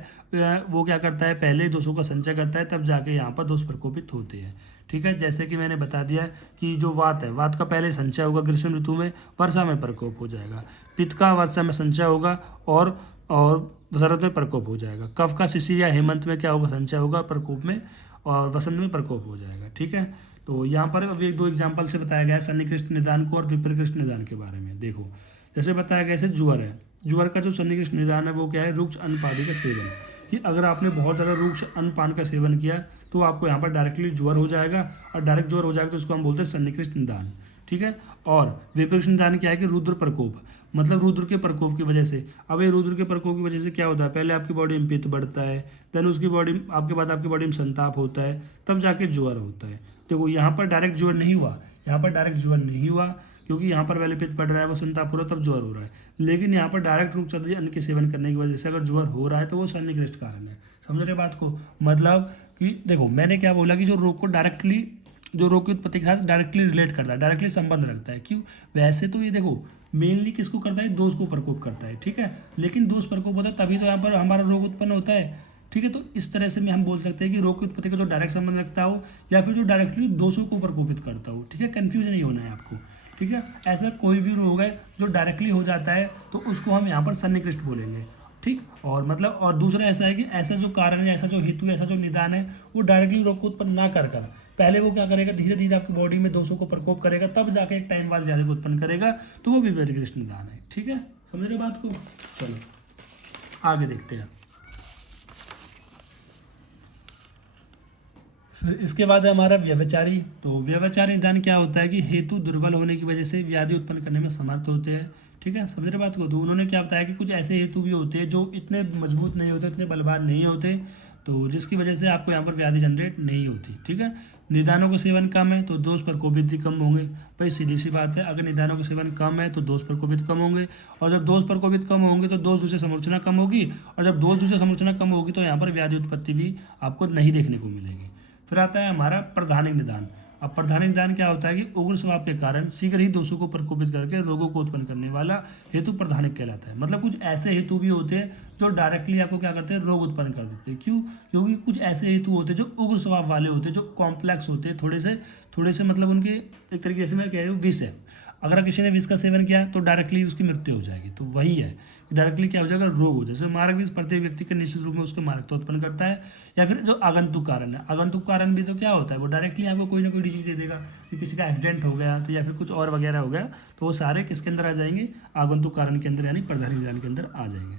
वो क्या करता है, पहले दोषों का संचय करता है, तब जाके यहाँ पर दोष प्रकोपित होते हैं, ठीक है। जैसे कि मैंने बता दिया कि जो वात है, वात का पहले संचय होगा ग्रीष्म ऋतु में, वर्षा में प्रकोप हो जाएगा। पित्त का वर्षा में संचय होगा और शरद में प्रकोप हो जाएगा। कफ का शिशिर या हेमंत में क्या होगा, संचय होगा प्रकोप में, और वसंत में प्रकोप हो जाएगा, ठीक है। तो यहाँ पर अब 1-2 एग्जाम्पल से बताया गया है सन्निकृष्ट निदान को और विपरीकृष्ट निदान के बारे में। देखो जैसे बताया गया जैसे ज्वर है, ज्वर का जो सन्निकृष्ट निदान है वो क्या है, रुक्ष अन्नपादी का सेवन, कि अगर आपने बहुत ज़्यादा रुक्ष अन्नपान का सेवन किया तो आपको यहाँ पर डायरेक्टली ज्वर हो जाएगा, और डायरेक्ट ज्वर हो जाएगा तो उसको हम बोलते हैं सन्निकृष्ट निदान, ठीक है। और विपरीकृष्ट निदान क्या है कि रुद्र प्रकोप, मतलब रुद्र के प्रकोप की वजह से। अब ये रुद्र के प्रकोप की वजह से क्या होता है, पहले आपकी बॉडी में पित्त बढ़ता है, देन उसकी बॉडी आपके बाद आपकी बॉडी में संताप होता है, तब जाके ज्वर होता है। देखो यहाँ पर डायरेक्ट ज्वर नहीं हुआ, यहाँ पर डायरेक्ट ज्वर नहीं हुआ, क्योंकि यहाँ पर पहले पित्त बढ़ रहा है, वो संताप हो रहा है, तब ज्वर हो रहा है। लेकिन यहाँ पर डायरेक्ट रूप से अन्न के सेवन करने की वजह से अगर ज्वर हो रहा है तो वो सन्निकृष्ट कारण है। समझ रहे बात को, मतलब कि देखो मैंने क्या बोला कि जो रोग को डायरेक्टली, जो रोग की उत्पत्ति के साथ डायरेक्टली रिलेट करता है, डायरेक्टली संबंध रखता है। क्यों, वैसे तो ये देखो मेनली किसको करता है, दोष को प्रकोप करता है, ठीक है। लेकिन दोष प्रकोप होता है तभी तो यहाँ पर हमारा रोग उत्पन्न होता है, ठीक है। तो इस तरह से हम बोल सकते हैं कि रोग की उत्पत्ति का जो डायरेक्ट संबंध रखता हो या फिर जो डायरेक्टली दोषों को प्रकोपित करता हो, ठीक है। कन्फ्यूजन नहीं होना है आपको, ठीक है। ऐसा कोई भी रोग है जो डायरेक्टली हो जाता है तो उसको हम यहाँ पर सन्निकृष्ट बोलेंगे, ठीक। और मतलब और दूसरा ऐसा है कि ऐसा जो कारण है, ऐसा जो हेतु, ऐसा जो निदान है वो डायरेक्टली रोग को उत्पन्न ना कर पहले वो क्या करेगा, धीरे धीरे आपकी बॉडी में दोषों को प्रकोप करेगा, तब जाके एक टाइम बाद व्याधि को उत्पन्न करेगा, तो वो भी विपरीकृष्ट निदान है, ठीक है। समझ रहे बात को, चलो आगे देखते हैं। फिर इसके बाद है हमारा व्यभिचारी। तो व्यभिचारी निदान क्या होता है कि हेतु दुर्बल होने की वजह से व्याधि उत्पन्न करने में समर्थ होते हैं, ठीक है। समझ रहे बात को। तो उन्होंने क्या बताया कि कुछ ऐसे हेतु भी होते हैं जो इतने मजबूत नहीं होते, इतने बलवान नहीं होते, तो जिसकी वजह से आपको यहाँ पर व्याधि जनरेट नहीं होती, ठीक है। निदानों का सेवन कम है तो दोष प्रकोपित भी कम होंगे, भाई सीधी सी बात है। अगर निदानों का सेवन कम है तो दोष प्रकोपित कम होंगे, और जब दोष प्रकोपित कम होंगे तो दोष दूसरे संरचना कम होगी, और जब दोष दूसरे संरचना कम होगी तो यहाँ पर व्याधि उत्पत्ति भी आपको नहीं देखने को मिलेगी। फिर आता है हमारा प्रधानिक निदान। अब प्रधानिक निदान क्या होता है कि उग्र स्वभाव के कारण शीघ्र ही दोषों को प्रकोपित करके रोगों को उत्पन्न करने वाला हेतु प्रधानिक कहलाता है। मतलब कुछ ऐसे हेतु भी होते हैं जो डायरेक्टली आपको क्या करते हैं, रोग उत्पन्न कर देते हैं। क्यों? क्योंकि कुछ ऐसे हेतु होते हैं जो उग्र स्वभाव वाले होते हैं, जो कॉम्प्लेक्स होते हैं, थोड़े से मतलब उनके एक तरीके से मैं कह रही हूँ विष है। अगर किसी ने विष का सेवन किया तो डायरेक्टली उसकी मृत्यु हो जाएगी। तो वही है, डायरेक्टली क्या हो जाएगा, रोग हो। जैसे मारक विष प्रत्येक व्यक्ति के निश्चित रूप में उसके मारकता उत्पन्न करता है। या फिर जो आगंतुक कारण है, आगंतुक कारण भी तो क्या होता है, वो डायरेक्टली आपको कोई ना कोई डिजीज दे देगा कि किसी का एक्सीडेंट हो गया तो, या फिर कुछ और वगैरह हो गया, तो वो सारे किसके अंदर आ जाएंगे, आगंतुक कारण के अंदर, यानी प्रधानिक निदान के अंदर आ जाएंगे।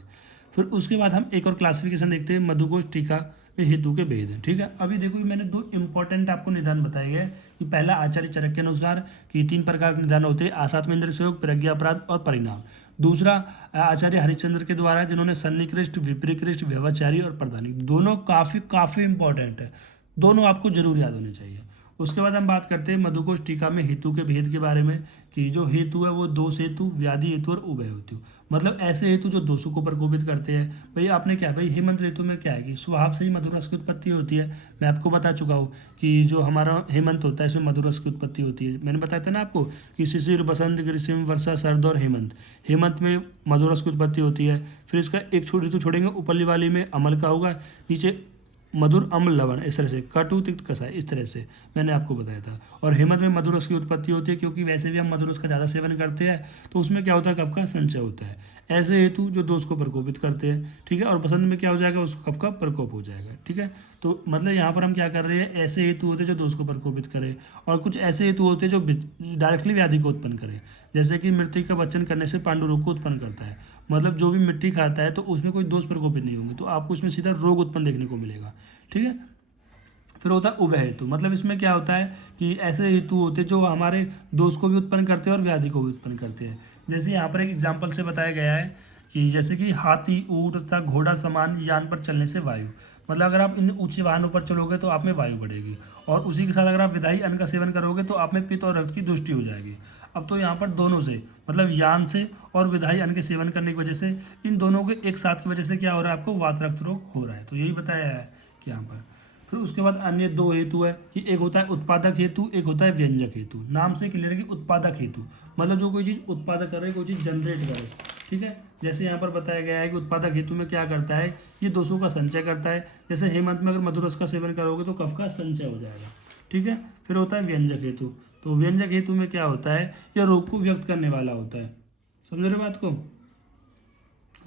फिर उसके बाद हम एक और क्लासिफिकेशन देखते हैं, मधुकोश टीका में हेतु के भेद हैं। ठीक है, अभी देखो मैंने दो इंपॉर्टेंट आपको निदान बताए गए कि पहला आचार्य चरक के अनुसार कि 3 प्रकार के निदान होते हैं, आसात्म इंद्र संयोग, प्रज्ञा अपराध और परिणाम। दूसरा आचार्य हरिश्चंद्र के द्वारा, जिन्होंने सन्निकृष्ट, विपरीकृष्ट, व्यवचारी और प्रधानिक, दोनों काफ़ी इंपॉर्टेंट है, दोनों आपको जरूर याद होने चाहिए। उसके बाद हम बात करते हैं मधुकोश टीका में हेतु के भेद के बारे में कि जो हेतु है वो दोष हेतु, व्याधि हेतु और उभय हेतु। मतलब ऐसे हेतु जो दोषों को प्रकोपित करते हैं। भाई आपने क्या, भाई हेमंत ऋतु में क्या है कि स्वभाव से ही मधुर रस की उत्पत्ति होती है। मैं आपको बता चुका हूँ कि जो हमारा हेमंत होता है इसमें मधुर रस की उत्पत्ति होती है। मैंने बताया था ना आपको कि शिशिर, बसंत, ग्रीष्म, वर्षा, शरद और हेमंत। हेमंत में मधुर रस की उत्पत्ति होती है। फिर इसका एक ऋतु छोड़ेंगे, ऊपरली वाली में अमल का होगा, नीचे मधुर, अम्ल, लवण, इस तरह से, कटु, तिक्त, कषाय, इस तरह से मैंने आपको बताया था। और हेमंत में मधुर रस की उत्पत्ति होती है, क्योंकि वैसे भी हम मधुर रस का ज़्यादा सेवन करते हैं, तो उसमें क्या होता है, कफ का संचय होता है। ऐसे हेतु जो दोष को प्रकोपित करते हैं। ठीक है, और बसंत में क्या हो जाएगा, उसको कफ का प्रकोप हो जाएगा। ठीक है, तो मतलब यहाँ पर हम क्या कर रहे हैं, ऐसे हेतु होते हैं जो दोष को प्रकोपित करें, और कुछ ऐसे हेतु होते हैं जो डायरेक्टली व्याधि को उत्पन्न करें। जैसे कि मिट्टी का भक्षण करने से पांडु रोग को उत्पन्न करता है। मतलब जो भी मिट्टी खाता है तो उसमें कोई दोष प्रकोपित नहीं होंगे, तो आपको उसमें सीधा रोग उत्पन्न देखने को मिलेगा। ठीक है, फिर होता है उभय हेतु। मतलब इसमें क्या होता है कि ऐसे हेतु होते हैं जो हमारे दोष को भी उत्पन्न करते हैं और व्याधि को भी उत्पन्न करते हैं। जैसे यहाँ पर एक एग्जाम्पल से बताया गया है कि जैसे कि हाथी, ऊंट तथा घोड़ा समान यान पर चलने से वायु। मतलब अगर आप इन ऊंचे वाहनों पर चलोगे तो आप में वायु बढ़ेगी, और उसी के साथ अगर आप विधायी अन्न का सेवन करोगे तो आप में पित्त और रक्त की दुष्टि हो जाएगी। अब तो यहाँ पर दोनों से, मतलब यान से और विधायी अन्न के सेवन करने की वजह से, इन दोनों के एक साथ की वजह से क्या हो रहा है, आपको वात रक्त रोग हो रहा है। तो यही बताया है कि यहाँ पर। फिर उसके बाद अन्य दो हेतु है कि एक होता है उत्पादक हेतु, एक होता है व्यंजक हेतु। नाम से क्लियर है कि उत्पादक हेतु मतलब जो कोई चीज़ उत्पादक करे, कोई चीज़ जनरेट करे। ठीक है, जैसे यहाँ पर बताया गया है कि उत्पादक हेतु में क्या करता है, ये दोषों का संचय करता है। जैसे हेमंत में अगर मधुर रस का सेवन करोगे तो कफ का संचय हो जाएगा। ठीक है, फिर होता है व्यंजक हेतु। तो व्यंजक हेतु में क्या होता है, यह रोग को व्यक्त करने वाला होता है। समझ रहे बात को,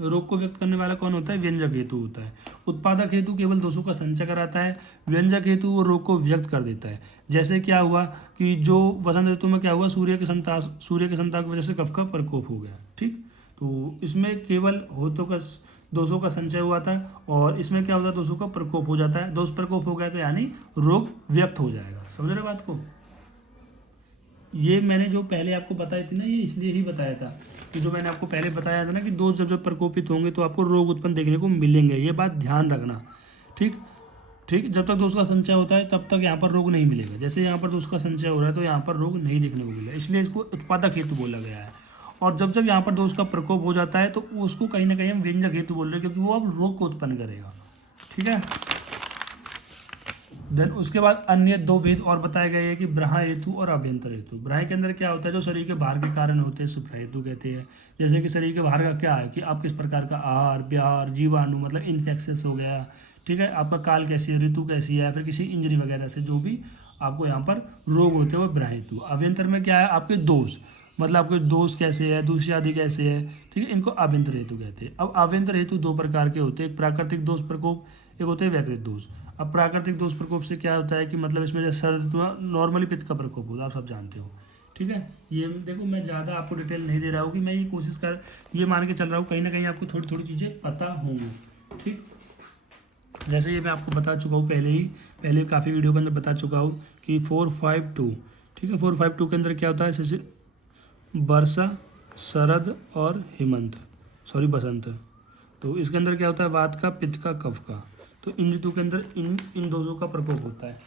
रोग को व्यक्त करने वाला कौन होता है, व्यंजक हेतु होता है। उत्पादक हेतु केवल दोषों का संचय कराता है, व्यंजक हेतु वो रोग को व्यक्त कर देता है। जैसे क्या हुआ कि जो वसंत ऋतु में क्या हुआ, सूर्य के संताप की वजह से कफ का प्रकोप हो गया। ठीक, तो इसमें केवल दोषों का संचय हुआ था, और इसमें क्या होता है, दोषों का प्रकोप हो जाता है। दोष प्रकोप हो गया तो यानी रोग व्यक्त हो जाएगा। समझ रहे बात को, ये मैंने जो पहले आपको बताई थी ना, ये इसलिए ही बताया था कि जो मैंने आपको पहले बताया था ना कि दोष जब प्रकोपित होंगे तो आपको रोग उत्पन्न देखने को मिलेंगे। ये बात ध्यान रखना। ठीक, जब तक दोष का संचय होता है तब तक यहाँ पर रोग नहीं मिलेगा। जैसे यहाँ पर दोष का संचय हो रहा है तो यहाँ पर रोग नहीं देखने को मिलेगा, इसलिए इसको उत्पादक हेतु बोला गया है। और जब यहाँ पर दोष का प्रकोप हो जाता है तो उसको कहीं ना कहीं हम व्यंजक हेतु बोल रहे हैं, क्योंकि वो अब रोग को उत्पन्न करेगा। ठीक है, देन उसके बाद अन्य दो भेद और बताए गए हैं कि ब्रहा हेतु और अभ्यंतर हेतु। ब्रहा के अंदर क्या होता है, जो शरीर के बाहर के कारण होते हैं, सुप्रा हेतु कहते हैं। जैसे कि शरीर के बाहर का क्या है कि आप किस प्रकार का आहार, ब्यार, जीवाणु मतलब इन्फेक्शंस हो गया। ठीक है, आपका काल कैसी है, ऋतु कैसी है, फिर किसी इंजरी वगैरह से जो भी आपको यहाँ पर रोग होते हैं वो ब्रहा हेतु। अभ्यंतर में क्या है, आपके दोष, मतलब आपके दोष कैसे है, दूसरी आदि कैसे है। ठीक है, इनको आभ्यंतर हेतु कहते हैं। अब आभ्यंतर हेतु दो प्रकार के होते हैं, एक प्राकृतिक दोष प्रकोप, एक होते हैं व्याकृत दोष। अब प्राकृतिक दोष प्रकोप से क्या होता है कि मतलब इसमें जैसे सर्द नॉर्मली पित्त का प्रकोप होता है, आप सब जानते हो। ठीक है, ये देखो मैं ज़्यादा आपको डिटेल नहीं दे रहा हूँ कि मैं ये मान के चल रहा हूँ कहीं ना कहीं आपको थोड़ी थोड़ी चीज़ें पता होंगी। ठीक, जैसे ये मैं आपको बता चुका हूँ पहले काफ़ी वीडियो के अंदर बता चुका हूँ कि 452। ठीक है, 452 के अंदर क्या होता है, जैसे वर्षा, शरद और बसंत। तो इसके अंदर क्या होता है, वात का, पित्त का, कफ का। तो इन ऋतु के अंदर इन दोषों का प्रकोप होता है।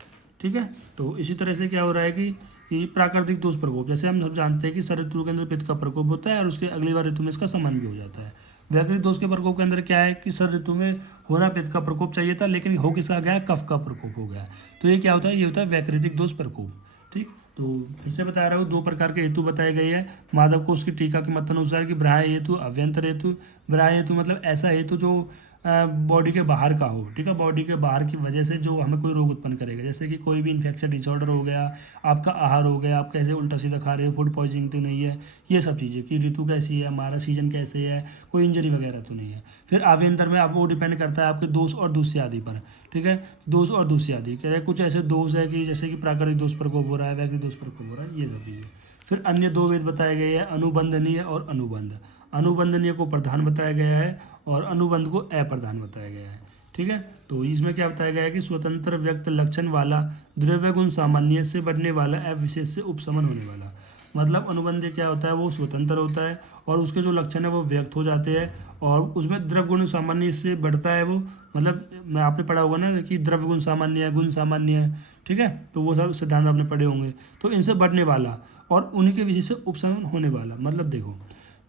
ठीक है, तो इसी तरह से क्या हो रहा है कि प्राकृतिक दोष प्रकोप, जैसे हम सब जानते हैं कि शरद ऋतु के अंदर पित्त का प्रकोप होता है और उसके अगली बार ऋतु में इसका समान भी हो जाता है। व्याकृत दोष के प्रकोप के अंदर क्या है कि शरद ऋतु में होना पित्त का प्रकोप चाहिए था, लेकिन हो किसका गया, कफ का प्रकोप हो गया। तो ये क्या होता है, ये होता है व्याकृतिक दोष प्रकोप। ठीक, तो फिर से बता रहा हूँ, 2 प्रकार के हेतु बताए गए हैं माधव कोश की टीका के मत अनुसार कि बाह्य हेतु, अभ्यंतर हेतु। बाह्य हेतु मतलब ऐसा हेतु जो बॉडी के बाहर का हो, ठीक है, बॉडी के बाहर की वजह से जो हमें कोई रोग उत्पन्न करेगा, जैसे कि कोई भी इन्फेक्शन डिसऑर्डर हो गया, आपका आहार हो गया, आप कैसे उल्टा सीधा खा रहे हो, फूड पॉइजनिंग तो नहीं है, ये सब चीज़ें कि ऋतु कैसी है, हमारा सीजन कैसे है, कोई इंजरी वगैरह तो नहीं है। फिर आभ्यंतर में आप वो डिपेंड करता है आपके दोष और दूष्य आदि पर, ठीक है, दोष और दूष्य आदि कह रहे कुछ ऐसे दोष है कि जैसे कि प्राकृतिक दोष प्रकोप हो रहा है, वैकृतिक दोष प्रकोप हो रहा है, ये सब चीज़ें। फिर अन्य 2 वेद बताए गए हैं, अनुबंधनीय और अनुबंध। अनुबंधनीय को प्रधान बताया गया है और अनुबंध को अप्रधान बताया गया है, ठीक है। तो इसमें क्या बताया गया है कि स्वतंत्र व्यक्त लक्षण वाला, द्रव्य गुण सामान्य से बढ़ने वाला, अविशेष से उपशमन होने वाला। मतलब अनुबंध क्या होता है, वो स्वतंत्र होता है और उसके जो लक्षण है वो व्यक्त हो जाते हैं और उसमें द्रव्य गुण सामान्य से बढ़ता है वो, मतलब मैं आपने पढ़ा होगा ना कि द्रव्य गुण सामान्य है, गुण सामान्य है, ठीक है, तो वो सब सिद्धांत आपने पढ़े होंगे। तो इनसे बढ़ने वाला और उन्हीं के विषय से उपशमन होने वाला, मतलब देखो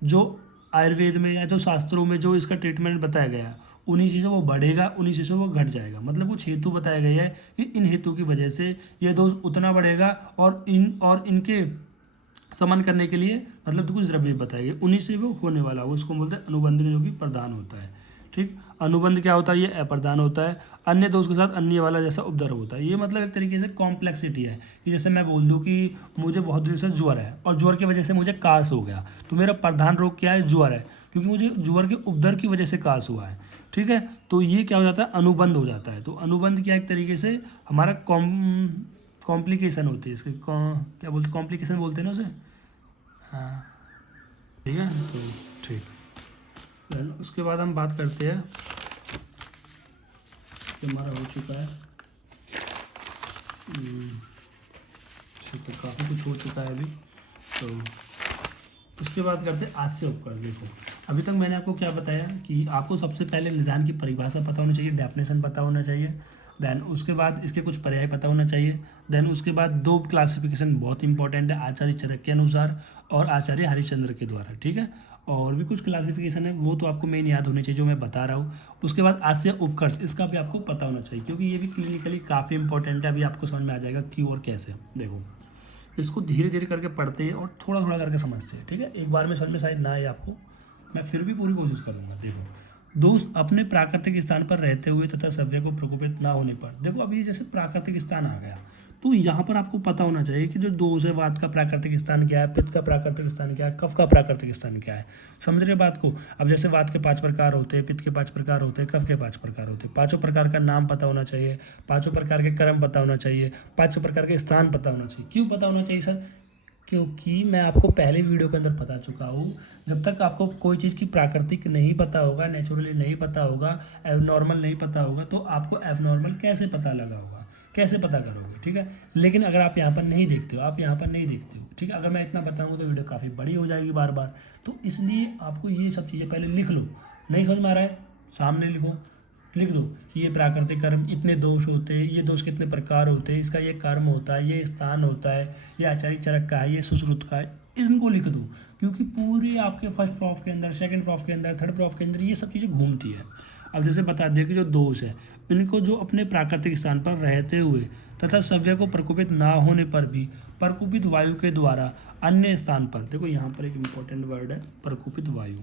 जो आयुर्वेद में या जो शास्त्रों में जो इसका ट्रीटमेंट बताया गया है, उन्हीं चीज़ों वो बढ़ेगा, उन्हीं चीज़ों वो घट जाएगा। मतलब कुछ हेतु बताए गए हैं कि इन हेतु की वजह से ये दोष उतना बढ़ेगा और इनके समन करने के लिए मतलब कुछ द्रव्य बताए गए, उन्हीं से वो होने वाला, वो उसको बोलते हैं अनुबंध, जो कि प्रधान होता है, ठीक। अनुबंध क्या होता है, ये अप्रधान होता है। अन्य दोष के साथ अन्य वाला जैसा उपद्रव होता है, ये मतलब एक तरीके से कॉम्प्लेक्सिटी है कि जैसे मैं बोल दूं कि मुझे बहुत दिन से ज्वर है और ज्वर की वजह से मुझे कास हो गया, तो मेरा प्रधान रोग क्या है, ज्वर है, क्योंकि मुझे ज्वर के उपद्रव की वजह से कास हुआ है, ठीक है। तो ये क्या हो जाता है, अनुबंध हो जाता है। तो अनुबंध क्या एक तरीके से हमारा कॉम्प्लिकेशन होती है इसके, क्या बोलते, कॉम्प्लिकेशन बोलते हैं ना उसे, हाँ, ठीक है। तो ठीक, देन उसके बाद हम बात करते हैं कि हमारा हो चुका है, ठीक है, काफ़ी कुछ हो चुका है अभी। तो उसके बाद करते हैं आस्य उपकरण। देखो अभी तक मैंने आपको क्या बताया कि आपको सबसे पहले निदान की परिभाषा पता होनी चाहिए, डेफिनेशन पता होना चाहिए, देन उसके बाद इसके कुछ पर्याय पता होना चाहिए, देन उसके बाद 2 क्लासिफिकेशन बहुत इंपॉर्टेंट है, आचार्य चरक के अनुसार और आचार्य हरिश्चंद्र के द्वारा, ठीक है। और भी कुछ क्लासिफिकेशन है वो तो आपको मेन याद होनी चाहिए जो मैं बता रहा हूँ। उसके बाद आस्य उपकर्ष, इसका भी आपको पता होना चाहिए क्योंकि ये भी क्लिनिकली काफ़ी इंपॉर्टेंट है, अभी आपको समझ में आ जाएगा क्यों और कैसे। देखो इसको धीरे धीरे करके पढ़ते हैं और थोड़ा थोड़ा करके समझते हैं, ठीक है, एक बार में समझ में शायद ना आए आपको, मैं फिर भी पूरी कोशिश करूँगा। देखो दोस्त अपने प्राकृतिक स्थान पर रहते हुए तथा सभ्य को प्रकोपित ना होने पर, देखो अभी जैसे प्राकृतिक स्थान आ गया तो यहाँ पर आपको पता होना चाहिए कि जो दोष है, वात का प्राकृतिक स्थान क्या है, पित्त का प्राकृतिक स्थान क्या है, कफ का प्राकृतिक स्थान क्या है, समझ रहे बात को। अब जैसे वात के 5 प्रकार होते हैं, पित्त के 5 प्रकार होते हैं, कफ के 5 प्रकार होते हैं, पाँचों प्रकार का नाम पता होना चाहिए, पाँचों प्रकार के कर्म पता होना चाहिए, पाँचों प्रकार के स्थान पता होना चाहिए। क्यों पता होना चाहिए सर, क्योंकि मैं आपको पहले वीडियो के अंदर बता चुका हूँ, जब तक आपको कोई चीज़ की प्राकृतिक नहीं पता होगा, नेचुरली नहीं पता होगा, एबनॉर्मल नहीं पता होगा, तो आपको एबनॉर्मल कैसे पता लगा होगा, कैसे पता करोगे, ठीक है। लेकिन अगर आप यहाँ पर नहीं देखते हो, आप यहाँ पर नहीं देखते हो, ठीक है, अगर मैं इतना बताऊँगा तो वीडियो काफ़ी बड़ी हो जाएगी बार बार, तो इसलिए आपको ये सब चीज़ें पहले लिख लो। नहीं समझ में आ रहा है, सामने लिखो, लिख दो कि ये प्राकृतिक कर्म इतने दोष होते हैं, ये दोष कितने प्रकार होते हैं, इसका ये कर्म होता है, ये स्थान होता है, ये आचार्य चरक का है, ये सुश्रुत का है, इनको लिख दो। क्योंकि पूरी आपके फर्स्ट प्रॉफ के अंदर, सेकंड प्रॉफ के अंदर, थर्ड प्रॉफ के अंदर ये सब चीज़ें घूमती है। अब जैसे बता दें कि जो दोष है इनको जो अपने प्राकृतिक स्थान पर रहते हुए तथा सव्य को प्रकोपित ना होने पर भी प्रकोपित वायु के द्वारा अन्य स्थान पर, देखो यहाँ पर एक इम्पोर्टेंट वर्ड है प्रकोपित वायु,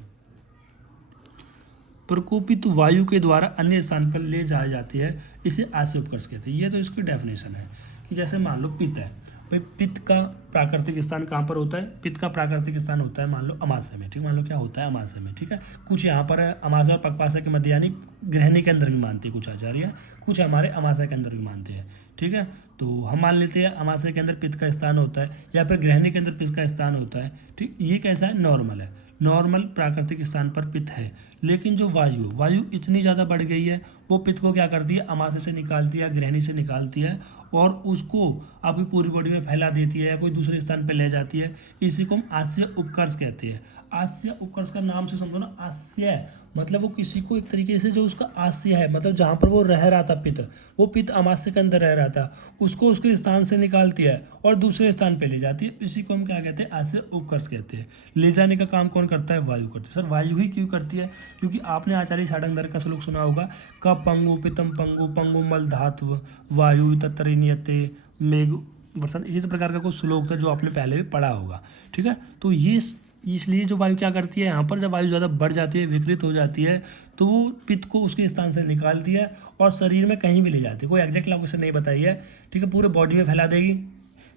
प्रकोपित वायु के द्वारा अन्य स्थान पर ले जाई जाती है, इसे आस्य उपकर्ष कहते हैं। ये तो इसकी डेफिनेशन है कि जैसे मान लो पित्त है, भाई पित्त का प्राकृतिक स्थान कहाँ पर होता है, पित्त का प्राकृतिक स्थान होता है मान लो अमाशय में, ठीक, मान लो क्या होता है अमाशय में, ठीक है। कुछ यहाँ पर है अमाशय और पकवाशय के मध्य यानी गृहिणी के अंदर भी मानते हैं कुछ आचार्य, कुछ हमारे अमाशय के अंदर भी मानते हैं, ठीक है। तो हम मान लेते हैं अमाशय के अंदर पित्त का स्थान होता है या फिर गृहिणी के अंदर पित्त का स्थान होता है, ठीक। ये कैसा है, नॉर्मल है, नॉर्मल प्राकृतिक स्थान पर पित्त है। लेकिन जो वायु इतनी ज़्यादा बढ़ गई है, वो पित्त को क्या करती है, अमाशय से निकालती है, गृहिणी से निकालती है और उसको आपकी पूरी बॉडी में फैला देती है या कोई दूसरे स्थान पर ले जाती है। इसी को हम आस्य उपकर्ष कहते हैं। आस्य उपकर्ष का नाम से समझो ना, आस्य मतलब वो किसी को एक तरीके से जो उसका आस्य है, मतलब जहाँ पर वो रह रहा था पित्त, वो पित्त अमाशय के अंदर रह रहा था, उसको उसके स्थान से निकालती है और दूसरे स्थान पे ले जाती है। इसी को हम क्या कहते हैं, आस्य उपकर्ष कहते हैं। ले जाने का काम कौन करता है, वायु करती है। सर वायु ही क्यों करती है, क्योंकि आपने आचार्य शार्ंगधर का श्लोक सुना होगा, कब पंगु पितम पंगु पंगु मल धातु वायु तत्रिनियते मेघ वर्षा इसी प्रकार का कुछ श्लोक था जो आपने पहले भी पढ़ा होगा, ठीक है। तो ये इसलिए जो वायु क्या करती है, यहाँ पर जब वायु ज़्यादा बढ़ जाती है, विकृत हो जाती है, तो वो पित्त को उसके स्थान से निकालती है और शरीर में कहीं भी ले जाती है। कोई एग्जैक्ट लोकेशन नहीं बताई है, ठीक है। पूरे बॉडी में फैला देगी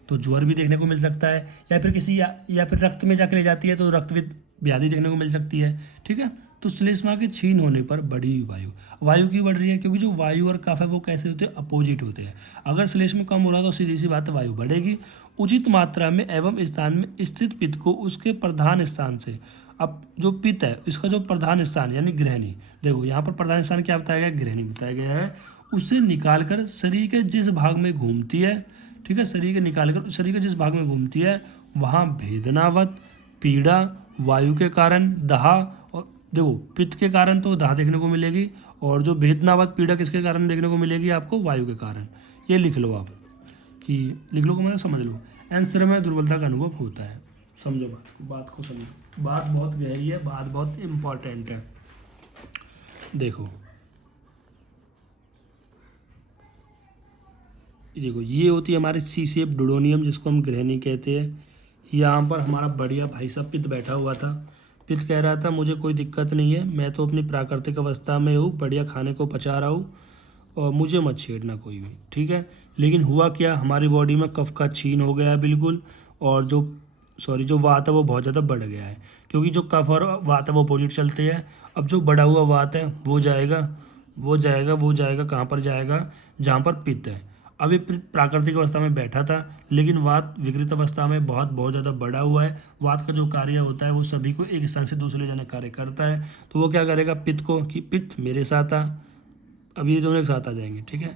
तो ज्वर भी देखने को मिल सकता है, या फिर किसी या फिर रक्त में जाकर ले जाती है तो रक्त व्याधि देखने को मिल सकती है, ठीक है। तो श्लेष्मा के क्षीण होने पर बढ़ी वायु, वायु क्यों बढ़ रही है, क्योंकि जो वायु और कफ है वो कैसे होते हैं, अपोजिट होते हैं। अगर श्लेष्मा कम हो रहा है तो सीधी सी बात है वायु बढ़ेगी। उचित मात्रा में एवं स्थान में स्थित पित्त को उसके प्रधान स्थान से, अब जो पित्त है इसका जो प्रधान स्थान यानी गृहिणी, देखो यहाँ पर प्रधान स्थान क्या बताया गया, गृहिणी बताया गया है, उसे निकालकर शरीर के जिस भाग में घूमती है, ठीक है, शरीर के निकालकर शरीर के जिस भाग में घूमती है वहाँ वेदनावत पीड़ा वायु के कारण दाह, और देखो पित्त के कारण तो दाह देखने को मिलेगी, और जो वेदनावत पीड़ा किसके कारण देखने को मिलेगी आपको, वायु के कारण। ये लिख लो आप कि लिख लो, मतलब समझ लो, आंसर में दुर्बलता का अनुभव होता है। समझो बात को समझो, बात बहुत गहरी है, बात बहुत इम्पॉर्टेंट है। देखो ये होती है हमारी सी शेप डुडोनियम जिसको हम गृहिणी कहते हैं। यहाँ पर हमारा बढ़िया भाई साहब पित्त बैठा हुआ था। पित्त कह रहा था मुझे कोई दिक्कत नहीं है, मैं तो अपनी प्राकृतिक अवस्था में हूँ, बढ़िया खाने को पचा रहा हूँ और मुझे मत छेड़ना कोई भी, ठीक है। लेकिन हुआ क्या, हमारी बॉडी में कफ का छीन हो गया है बिल्कुल, और जो वात है वो बहुत ज़्यादा बढ़ गया है, क्योंकि जो कफ और वात है वो अपोजिट चलते हैं। अब जो बढ़ा हुआ वात है वो जाएगा कहाँ पर जाएगा, जहाँ पर पित्त है। अभी प्राकृतिक अवस्था में बैठा था, लेकिन वात विकृत अवस्था में बहुत ज़्यादा बढ़ा हुआ है। वात का जो कार्य होता है वो सभी को एक स्थान से दूसरे ले जाने का कार्य करता है। तो वो क्या करेगा पित्त को कि पित्त मेरे साथ आ, अब ये दोनों एक साथ आ जाएंगे, ठीक है।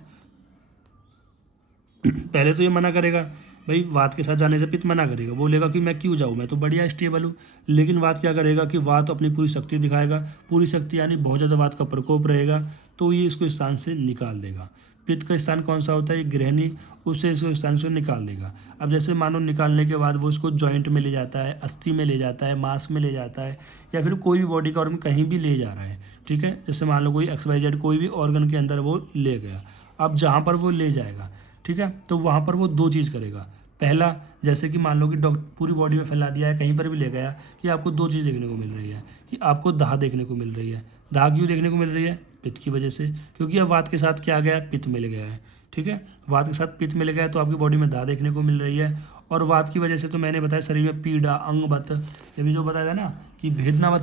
पहले तो ये मना करेगा, भाई वात के साथ जाने से पित्त मना करेगा, बोलेगा कि मैं क्यों जाऊँ, मैं तो बढ़िया स्टेबल हूँ। लेकिन वात क्या करेगा कि वात अपनी पूरी शक्ति दिखाएगा, पूरी शक्ति यानी बहुत ज़्यादा वात का प्रकोप रहेगा, तो ये इसको स्थान से निकाल देगा। पित्त का स्थान कौन सा होता है, गृहिणी, उससे इसको स्थान से निकाल देगा। अब जैसे मानो निकालने के बाद वो इसको जॉइंट में ले जाता है, अस्थि में ले जाता है, मांस में ले जाता है, या फिर कोई भी बॉडी का ऑर्गन कहीं भी ले जा रहा है, ठीक है। जैसे मान लो कोई XYZ कोई भी ऑर्गन के अंदर वो ले गया। अब जहाँ पर वो ले जाएगा, ठीक है, तो वहाँ पर वो दो चीज़ करेगा। पहला, जैसे कि मान लो कि डॉक्टर पूरी बॉडी में फैला दिया है, कहीं पर भी ले गया, कि आपको दो चीज़ देखने को मिल रही है, कि आपको दाह देखने को मिल रही है। दाह क्यों देखने को मिल रही है, पित्त की वजह से, क्योंकि अब वात के साथ क्या गया, पित्त मिल गया है, ठीक है। वात के साथ पित्त मिल गया है तो आपकी बॉडी में दाह देखने को मिल रही है। और वात की वजह से तो मैंने बताया शरीर में पीड़ा, अंगवत, ये भी जो बताया था ना कि भेदनावत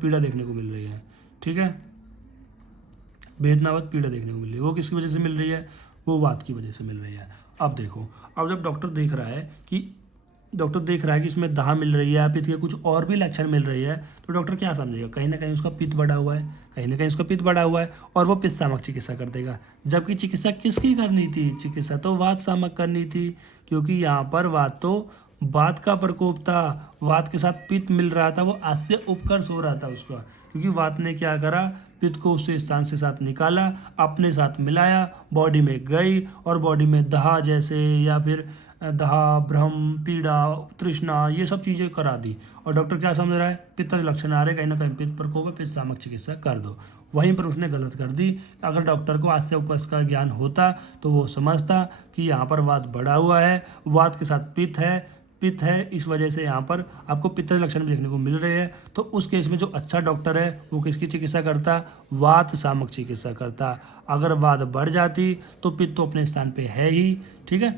पीड़ा देखने को मिल रही है, ठीक है। वेदनावत पीड़ा देखने को मिल रही है, वो किसकी वजह से मिल रही है, वो वात की वजह से मिल रही है। अब देखो, अब जब डॉक्टर देख रहा है कि इसमें दाह मिल रही है, पित्त के कुछ और भी लक्षण मिल रही है, तो डॉक्टर क्या समझेगा, कहीं ना कहीं उसका पित्त बढ़ा हुआ है, और वो पित्त सामक चिकित्सा कर देगा। जबकि चिकित्सा किसकी करनी थी, चिकित्सा तो वात सामक करनी थी, क्योंकि यहाँ पर वात का प्रकोप था, वात के साथ पित्त मिल रहा था, वो आस्य उपकर्ष हो रहा था उसका, क्योंकि वात ने क्या करा, पित्त को उससे स्थान से साथ निकाला, अपने साथ मिलाया, बॉडी में गई, और बॉडी में दाह जैसे, या फिर दाह, भ्रम, पीड़ा, तृष्णा, ये सब चीज़ें करा दी। और डॉक्टर क्या समझ रहा है, पित्त लक्षण आ रहे, कहीं ना कहीं पित्त प्रकोप है, पित्त सामक चिकित्सा कर दो। वहीं पर उसने गलत कर दी। अगर डॉक्टर को आस्य उपकर्ष का ज्ञान होता तो वो समझता कि यहाँ पर वात बढ़ा हुआ है, वात के साथ पित्त है, इस वजह से यहाँ पर आपको पित्त लक्षण भी देखने को मिल रहे हैं। तो उस केस में जो अच्छा डॉक्टर है वो किसकी चिकित्सा करता, वात सामक चिकित्सा करता। अगर वात बढ़ जाती तो पित्त तो अपने स्थान पे है ही, ठीक है।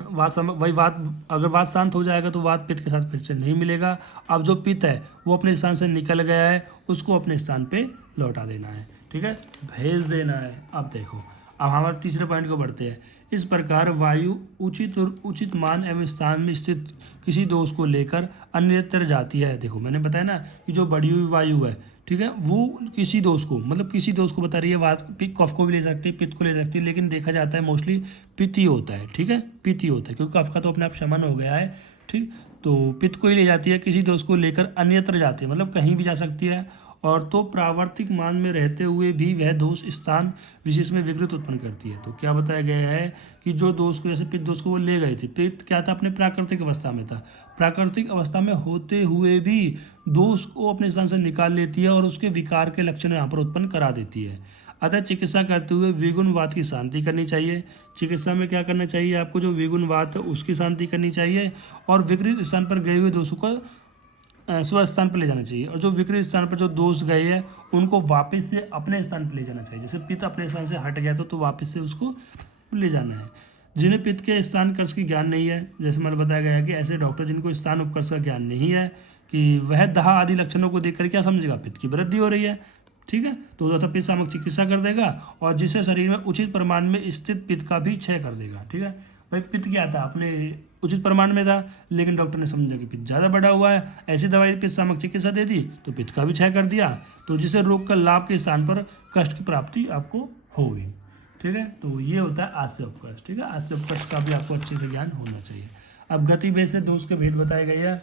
अगर वात शांत हो जाएगा तो वात पित्त के साथ फिर से नहीं मिलेगा। अब जो पित्त है वो अपने स्थान से निकल गया है, उसको अपने स्थान पे लौटा देना है, ठीक है, भेज देना है। अब देखो, अब हमारे तीसरे पॉइंट को बढ़ते हैं। इस प्रकार वायु उचित मान एवं स्थान में स्थित किसी दोष को लेकर अन्यत्र जाती है। देखो मैंने बताया ना कि जो बढ़ी हुई वायु है, ठीक है, वो किसी दोष को बता रही है। वात कफ को भी ले सकती है, पित्त को ले सकती है, लेकिन देखा जाता है मोस्टली पित्त ही होता है, ठीक है, पित्त ही होता है, क्योंकि कफ का तो अपने आप शमन हो गया है, ठीक। तो पित्त को ही ले जाती है, किसी दोष को लेकर अन्यत्र जाती है, मतलब कहीं भी जा सकती है। और तो प्रावर्तिक मान में रहते हुए भी वह दोष स्थान विशेष में विकृत उत्पन्न करती है। तो क्या बताया गया है कि जो दोष को, जैसे पित्त दोष को वो ले गए थे, पित्त क्या था, अपने प्राकृतिक अवस्था में था, प्राकृतिक अवस्था में होते हुए भी दोष को अपने स्थान से निकाल लेती है और उसके विकार के लक्षण यहाँ पर उत्पन्न करा देती है। अतः चिकित्सा करते हुए विगुण वात की शांति करनी चाहिए। चिकित्सा में क्या करना चाहिए आपको, जो विगुण वात है उसकी शांति करनी चाहिए, और विकृत स्थान पर गए हुए दोषों को स्वस्थान पर ले जाना चाहिए, और जो विकृत स्थान पर जो दोष गए हैं उनको वापस से अपने स्थान पर ले जाना चाहिए। जैसे पित्त अपने स्थान से हट गया तो वापस से उसको ले जाना है। जिन्हें पित्त के स्थान कर्ष की ज्ञान नहीं है, जैसे मैंने बताया गया है कि ऐसे डॉक्टर जिनको स्थान उपकर्ष का ज्ञान नहीं है, कि वह दाह आदि लक्षणों को देखकर क्या समझेगा, पित्त की वृद्धि हो रही है, ठीक है, तो वह पित्त सामक चिकित्सा कर देगा, और जिससे शरीर में उचित परिमाण में स्थित पित्त का भी क्षय कर देगा। ठीक है, भाई पित्त क्या था, अपने उचित परिमाण में था, लेकिन डॉक्टर ने समझा कि पित्त ज़्यादा बढ़ा हुआ है, ऐसी दवाई पित्त सामक चिकित्सा दे दी तो पित्त का भी क्षय कर दिया, तो जिससे रोग का लाभ के स्थान पर कष्ट की प्राप्ति आपको होगी। ठीक है, तो ये होता है आस्य उपकर्ष। ठीक है, आस्य उपकर्ष का भी आपको अच्छे से ज्ञान होना चाहिए। अब गति भेद से दोष के भेद बताए गए हैं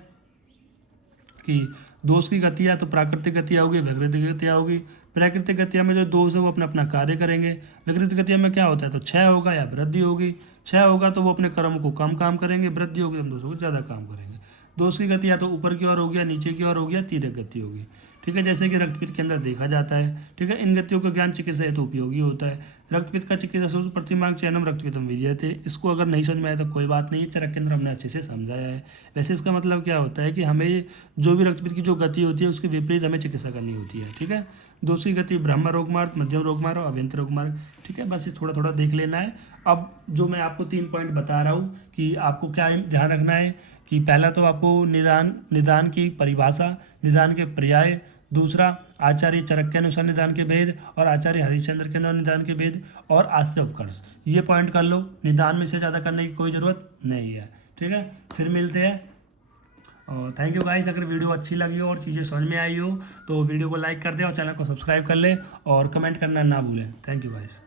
कि दोष की गतियाँ तो प्राकृतिक गतियाँ होगी, विकृतिक गतियाँ होगी। प्राकृतिक गतियाँ में जो दोष है वो अपना अपना कार्य करेंगे। विकृतिक गतियाँ में क्या होता है, तो क्षय होगा या वृद्धि होगी। क्षय होगा तो वो अपने कर्म को कम काम करेंगे, वृद्धि होगी तो दोषों को ज़्यादा काम करेंगे। दोष की गति या तो ऊपर की ओर हो गया, नीचे की ओर हो गया, तीव्र गति होगी। ठीक है, जैसे कि रक्तपित्त के अंदर देखा जाता है। ठीक है, इन गतियों का ज्ञान चिकित्सा हेतु उपयोगी होता है। रक्तपित्त का चिकित्सा सूत्र प्रतिमांग चयनम रक्तपित्तम विधीयते। इसको अगर नहीं समझ में आया तो कोई बात नहीं, चरक के अंदर हमने अच्छे से समझाया है। वैसे इसका मतलब क्या होता है कि हमें जो भी रक्तपित्त की जो गति होती है उसके विपरीत हमें चिकित्सा करनी होती है। ठीक है, दोष की गति ब्रह्म रोग मार्ग, मध्यम रोग मार्ग और अभ्यंतर रोग मार्ग। ठीक है, बस ये थोड़ा थोड़ा देख लेना है। अब जो मैं आपको 3 पॉइंट बता रहा हूँ कि आपको क्या ध्यान रखना है कि पहला तो आपको निदान की परिभाषा, निदान के पर्याय, दूसरा आचार्य चरक के अनुसार निदान के भेद, और आचार्य हरिश्चंद्र के अनुसार निदान के भेद, और आस्य उपकर्ष। ये पॉइंट कर लो, निदान में से ज़्यादा करने की कोई ज़रूरत नहीं है। ठीक है, फिर मिलते हैं, और थैंक यू गाइस। अगर वीडियो अच्छी लगी हो और चीज़ें समझ में आई हो तो वीडियो को लाइक कर दे और चैनल को सब्सक्राइब कर ले, और कमेंट करना ना भूलें। Thank you guys.